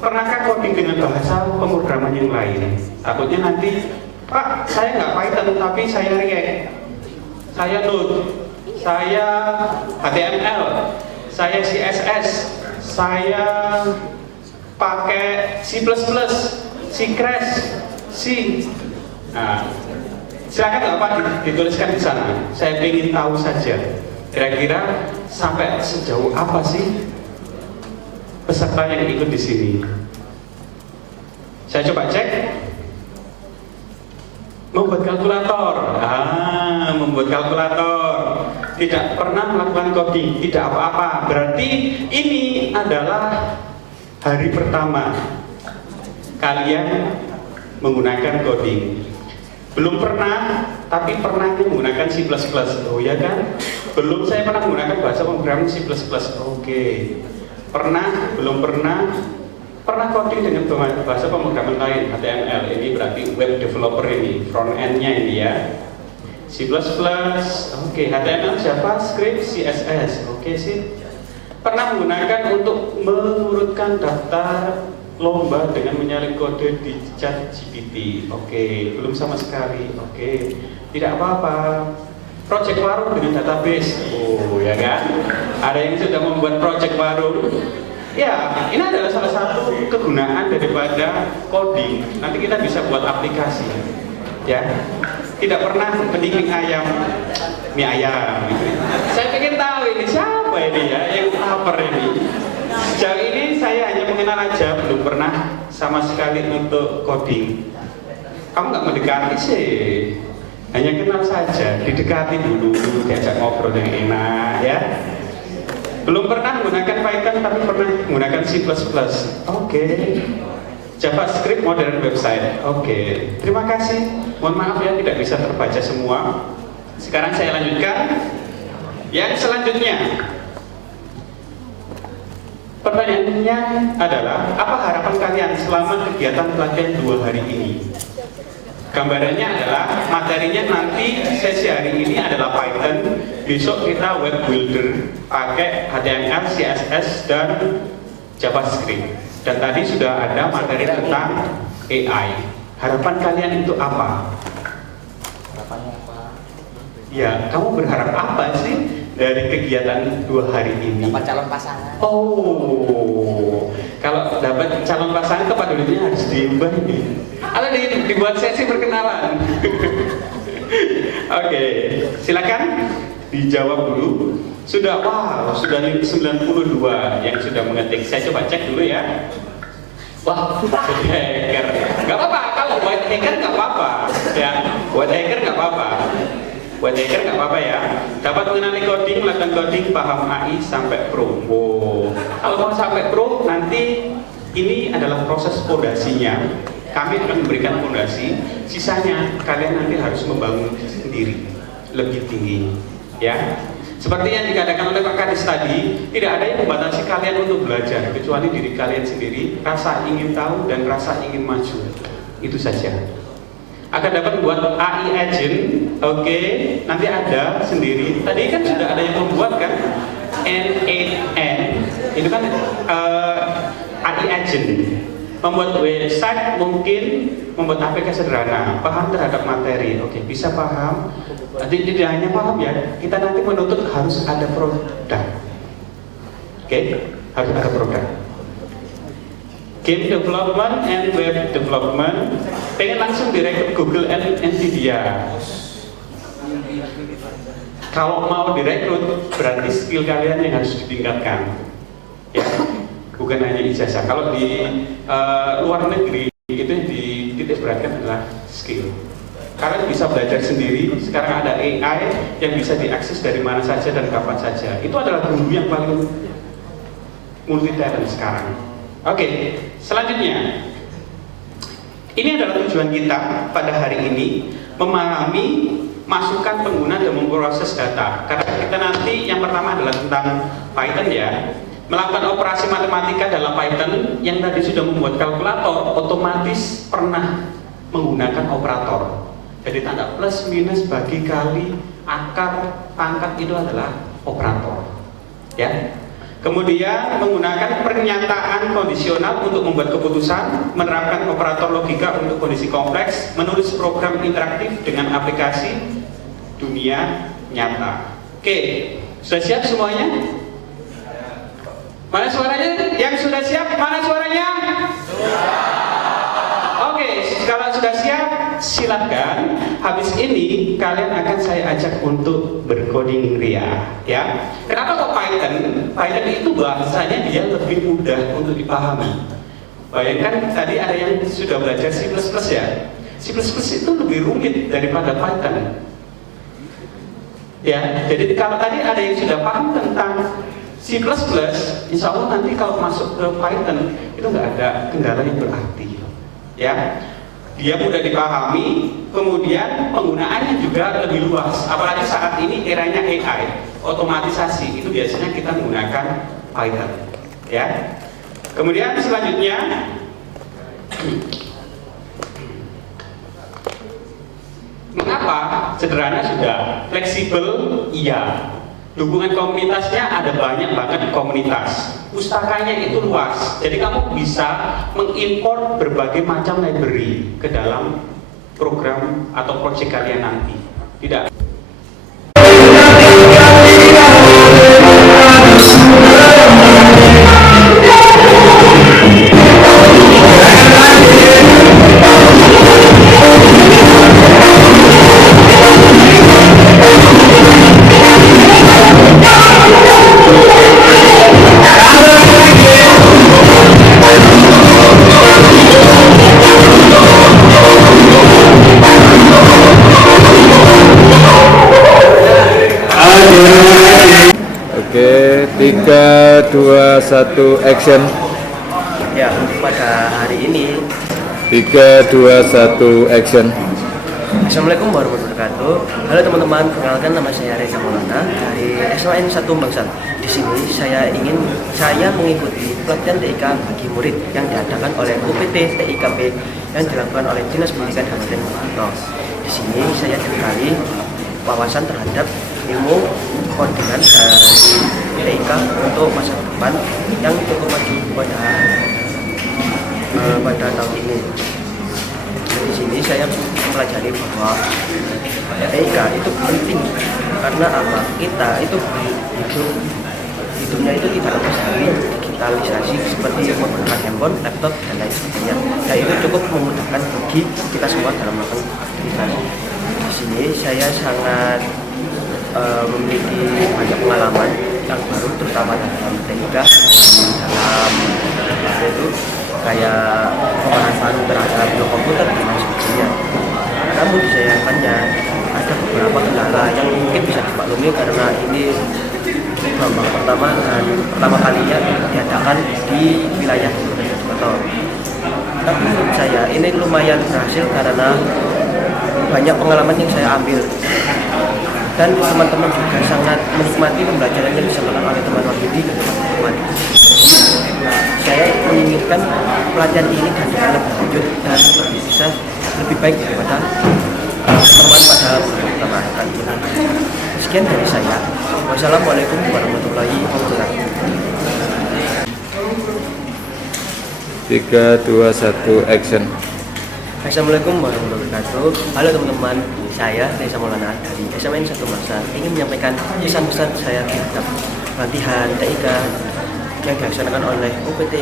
pernahkah coding dengan bahasa pemrograman yang lain? Takutnya nanti, Pak, saya nggak Python tapi saya React, saya Node, saya HTML, saya CSS, saya pakai C++, C Crash, C. Nah, silakan nggak Pak dituliskan di sana. Saya ingin tahu saja. Kira-kira sampai sejauh apa sih peserta yang ikut di sini? Saya coba cek. Membuat kalkulator. Membuat kalkulator. Tidak pernah melakukan coding, tidak apa-apa. Berarti ini adalah hari pertama kalian menggunakan coding. Belum pernah, tapi pernah menggunakan C++. Oh ya kan? Belum, saya pernah menggunakan bahasa pemrograman C++. Oke. Pernah, belum pernah. Pernah coding dengan bahasa pemrograman lain, HTML. Ini berarti web developer ini, front end-nya ini ya. C++, oke, HTML, JavaScript, CSS. Oke sih. Pernah menggunakan untuk mengurutkan daftar lomba dengan menyalin kode di ChatGPT. Oke, belum sama sekali. Oke, tidak apa-apa. Project warung dengan database. Oh, ya kan? Ada yang sudah membuat project warung. Ya, ini adalah salah satu kegunaan daripada coding. Nanti kita bisa buat aplikasi. Ya. Tidak pernah mending ayam, mie ayam. Saya pengen tahu ini siapa ini ya yang lapar ini. Sejauh ini saya hanya mengenal aja, belum pernah sama sekali untuk coding. Kamu nggak mendekati sih, hanya kenal saja, didekati dulu, diajak ngobrol yang enak ya. Belum pernah menggunakan Python, tapi pernah menggunakan C++. Oke. JavaScript modern website. Oke. Terima kasih. Mohon maaf ya tidak bisa terbaca semua. Sekarang saya lanjutkan. Yang selanjutnya, pertanyaannya adalah, apa harapan kalian selama kegiatan pelatihan 2 hari ini? Gambarannya adalah materinya nanti sesi hari ini adalah Python, besok kita web builder pakai HTML, CSS dan JavaScript. Dan tadi sudah ada materi tentang AI. Harapan kalian itu apa? Harapannya apa? Ya, kamu berharap apa sih dari kegiatan 2 hari ini? Dapat calon pasangan. Oh, kalau dapat calon pasangan kepeduliannya harus diubah ini. Atau dibuat sesi perkenalan. Oke, silakan dijawab dulu. Sudah 92 yang sudah mengetik. Saya coba cek dulu ya. Wah, hacker. Gak apa-apa, kalau white hacker gak apa-apa. Ya, white hacker gak apa-apa. Buat hacker nggak apa-apa ya. Dapat mengenali coding, melakukan coding, paham AI sampai pro. Oh. Kalau mau sampai pro, nanti ini adalah proses fondasinya. Kami akan memberikan fondasi. Sisanya kalian nanti harus membangun sendiri lebih tinggi. Ya. Seperti yang dikatakan oleh Pak Kadis tadi, tidak ada yang membatasi kalian untuk belajar kecuali diri kalian sendiri, rasa ingin tahu dan rasa ingin maju. Itu saja. Akan dapat membuat AI agent, oke, nanti ada sendiri. Tadi kan sudah ada yang membuat kan, N8N, itu kan AI agent, membuat website mungkin, membuat APK sederhana, paham terhadap materi, oke, bisa paham. Tidak hanya paham ya, kita nanti menuntut harus ada produk, oke, harus ada produk. Game development and web development, pengen langsung direkrut Google and Nvidia. Kalau mau direkrut, berarti skill kalian yang harus ditingkatkan, ya, bukan hanya ijazah. Kalau di luar negeri itu yang dititik beratkan adalah skill. Kalian bisa belajar sendiri. Sekarang ada AI yang bisa diakses dari mana saja dan kapan saja. Itu adalah guru yang paling multi talent sekarang. Oke, selanjutnya, ini adalah tujuan kita pada hari ini, memahami masukan pengguna dan memproses data. Karena kita nanti yang pertama adalah tentang Python ya, melakukan operasi matematika dalam Python. Yang tadi sudah membuat kalkulator, otomatis pernah menggunakan operator. Jadi tanda plus, minus, bagi, kali, akar, pangkat itu adalah operator. Ya. Kemudian menggunakan pernyataan kondisional untuk membuat keputusan, menerapkan operator logika untuk kondisi kompleks, menulis program interaktif dengan aplikasi dunia nyata. Oke, sudah siap semuanya? Mana suaranya? Yang sudah siap, mana suaranya? Oke, kalau sudah siap, silakan. Habis ini kalian akan saya ajak untuk bercoding ria, ya. Kenapa kok Python? Python itu bahasanya dia lebih mudah untuk dipahami. Bayangkan tadi ada yang sudah belajar C++ ya. C++ itu lebih rumit daripada Python. Ya, jadi kalau tadi ada yang sudah paham tentang C++, insya Allah nanti kalau masuk ke Python itu nggak ada kendala yang berarti. Ya, dia mudah dipahami, kemudian penggunaannya juga lebih luas. Apalagi saat ini eranya AI, otomatisasi, itu biasanya kita menggunakan Python. Ya. Kemudian selanjutnya, mengapa? Sederhana sudah, fleksibel iya. Dukungan komunitasnya ada banyak banget komunitas. Pustakanya itu luas. Jadi kamu bisa mengimport berbagai macam library ke dalam program atau proyek kalian nanti. Tidak. Oke, 3, 2, 1, action. Ya, pada hari ini 3, 2, 1, action. Assalamualaikum warahmatullahi wabarakatuh. Halo teman-teman, perkenalkan nama saya Reza Maulana dari SMAN 1 Bangsal. Di sini saya mengikuti pelatihan TIK bagi murid yang diadakan oleh UPT TIKP yang dilakukan oleh Dinas Pendidikan Kabupaten Mojokerto. Di sini saya dibekali wawasan terhadap ilmu koordinat dari TIK untuk masa depan yang cukup maju pada tahun ini. Di sini saya mempelajari bahwa TIK itu penting karena apa? Kita itu hidupnya itu tidak lepas dari digitalisasi seperti menggunakan handphone, laptop dan lain sebagainya. Nah itu cukup memudahkan bagi kita semua dalam melakukan aktivitas. Di sini saya sangat memiliki banyak pengalaman yang baru terutama dalam TIK dalam itu kayak pemanasan terhadap komputer dan lain sebagainya. Namun disayangkannya ada beberapa kendala yang mungkin bisa dimaklumi karena ini gelombang pertama kalinya diadakan di wilayah Mojokerto. Tapi menurut saya ini lumayan berhasil karena banyak pengalaman yang saya ambil dan teman-teman juga sangat menikmati pembelajaran yang disampaikan oleh teman-teman Yudi dan teman-teman. Saya menginginkan pelatihan ini diadakan lebih lanjut dan bisa lebih baik daripada teman pada pertama kali ini. Sekian dari saya. Wassalamualaikum warahmatullahi wabarakatuh. 3, 2, 1, action. Assalamualaikum warahmatullahi wabarakatuh. Halo teman-teman, saya Reza Maulana dari SMAN 1 Bangsal ingin menyampaikan pesan-pesan saya terhadap pelatihan TIK yang dilaksanakan oleh UPT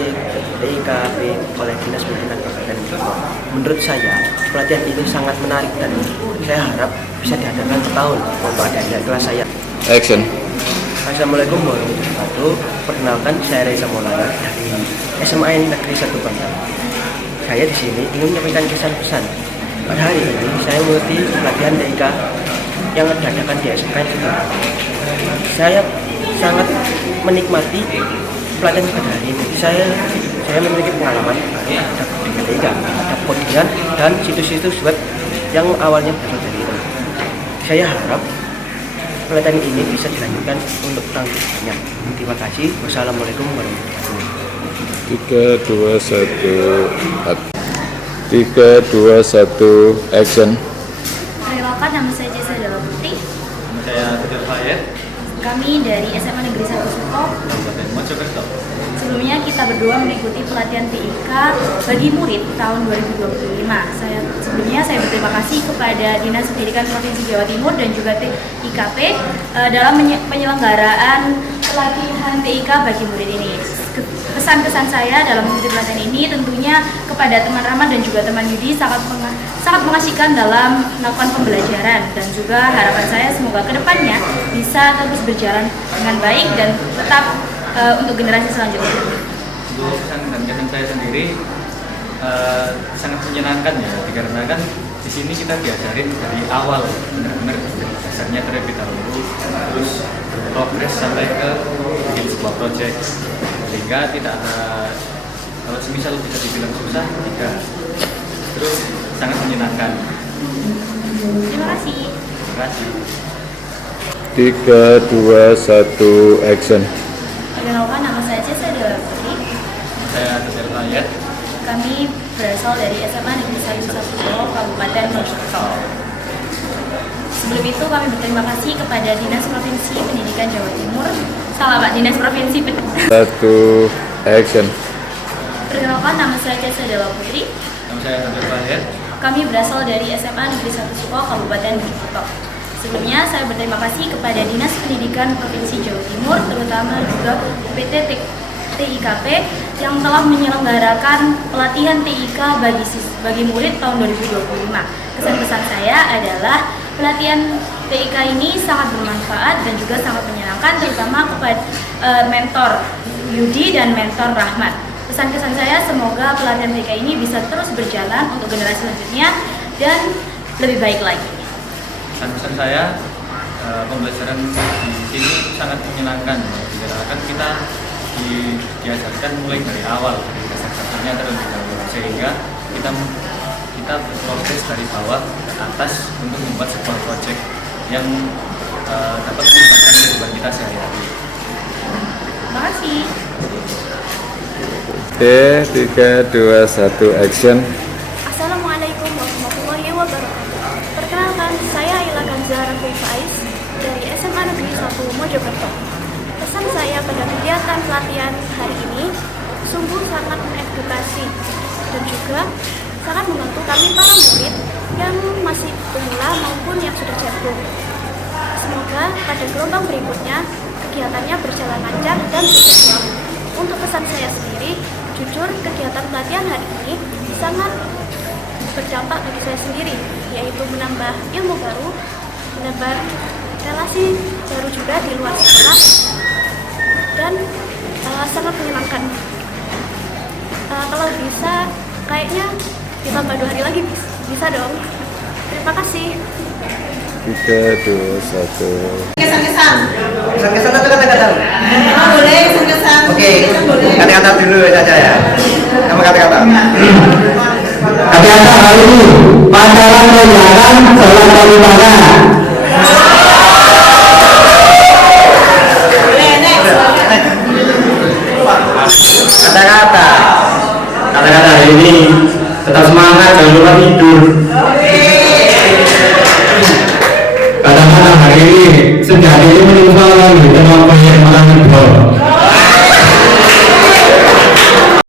TIKP oleh Dinas Pendidikan Kabupaten Mojokerto. Menurut saya, pelatihan ini sangat menarik dan saya harap bisa diadakan per tahun untuk adanya kelas saya. Action. Assalamualaikum warahmatullahi wabarakatuh. Perkenalkan, saya Reza Maulana dari SMAN Negeri 1 Bangsal. Saya di sini ingin menyampaikan kesan-pesan. Pada hari ini saya mengikuti pelatihan TIK yang diadakan di SMAN juga. Saya sangat menikmati pelatihan pada hari ini. Saya memiliki pengalaman terhadap TIK, terhadap codingan dan situs-situs web yang awalnya berasal dari itu. Saya harap pelatihan ini bisa dilanjutkan untuk tahun berikutnya. Terima kasih. Wassalamualaikum warahmatullahi wabarakatuh. 3, 2, 1, 3, 2, 1, action. Perkenalkan, nama saya Jessa Dela Putri. Nama saya Fajar Fayed. Kami dari SMA Negeri 1 Suko, Kabupaten Mojokerto. Sebelumnya kita berdua mengikuti pelatihan TIK bagi murid tahun 2025. Sebelumnya saya berterima kasih kepada Dinas Pendidikan Provinsi Jawa Timur dan juga TIKP dalam penyelenggaraan pelatihan TIK bagi murid ini. Pesan-kesan saya dalam mengikuti pelatihan ini tentunya kepada teman Rahmat dan juga teman Yudi sangat mengasihkan dalam melakukan pembelajaran, dan juga harapan saya semoga kedepannya bisa terus berjalan dengan baik dan tetap untuk generasi selanjutnya. Untuk pesan dan kesan saya sendiri sangat menyenangkan ya, dikarenakan di sini kita diajarin dari awal benar-benar dasarnya terlebih dahulu, terus progres sampai ke bikin sebuah project, sehingga tidak ada, kalau semisal bisa dibilang susah, tidak, terus sangat menyenangkan. Terima kasih. Terima kasih. 3, 2, 1, action. Perkenalkan, nama saya Jessa Dela Putri. Saya Fajar Fayed. Kami berasal dari SMA Negeri 1 Solo, Kabupaten Mojokerto. Sebelum itu kami berterima kasih kepada Dinas Provinsi Pendidikan Jawa Timur. Salah Pak, Dinas Provinsi Pendidikan. 1, action. Perkenalkan, nama saya Jessa Dela Putri. Nama saya Fajar Fayed. Kami berasal dari SMA Negeri 1 Suko, Kabupaten Mojokerto. Sebelumnya saya berterima kasih kepada Dinas Pendidikan Provinsi Jawa Timur, terutama juga PT TIKP yang telah menyelenggarakan pelatihan TIK bagi murid tahun 2025. Kesan-pesan saya adalah pelatihan TIK ini sangat bermanfaat dan juga sangat menyenangkan, terutama kepada mentor Yudi dan mentor Rahmat. Pesan-kesan saya semoga pelatihan TIK ini bisa terus berjalan untuk generasi selanjutnya dan lebih baik lagi. Pesan saya, pembelajaran di sini sangat menyenangkan, dikarenakan kita diajarkan mulai dari awal, dari dasar-dasarnya terlebih dahulu, sehingga kita kita berproses dari bawah ke atas untuk membuat sebuah project yang dapat mengubahkan kehidupan kita sehari-hari. Terima kasih. Oke, 3, 2, 1, action. Assalamualaikum warahmatullahi wabarakatuh. Perkenalkan, saya Ayla Kanzahara Faiz dari SMA Negeri 1 Mojokerto. Pesan saya pada kegiatan pelatihan hari ini sungguh sangat mengedukasi dan juga sangat membantu kami para murid yang masih pemula maupun yang sudah jago. Semoga pada gelombang berikutnya kegiatannya berjalan lancar dan sukses. Untuk pesan saya sendiri, jujur kegiatan pelatihan hari ini sangat berdampak bagi saya sendiri, yaitu menambah ilmu baru, menebar relasi baru juga di luar sekolah, dan sangat menyenangkan. Kalau bisa, kayaknya ditambah 2 hari lagi bisa dong. Terima kasih. 3, 2, 1. Kesan-kesan atau kata-kata? Boleh kesan-kesan. Oke, kata-kata dulu saja ya. Nama kata-kata. Kata-kata hari ini, pacaran menjalankan sholat pembukaan. Kata-kata hari ini, tetap semangat, jangan lupa tidur. Kata-kata hari ini, sejati ini menimpa lagi.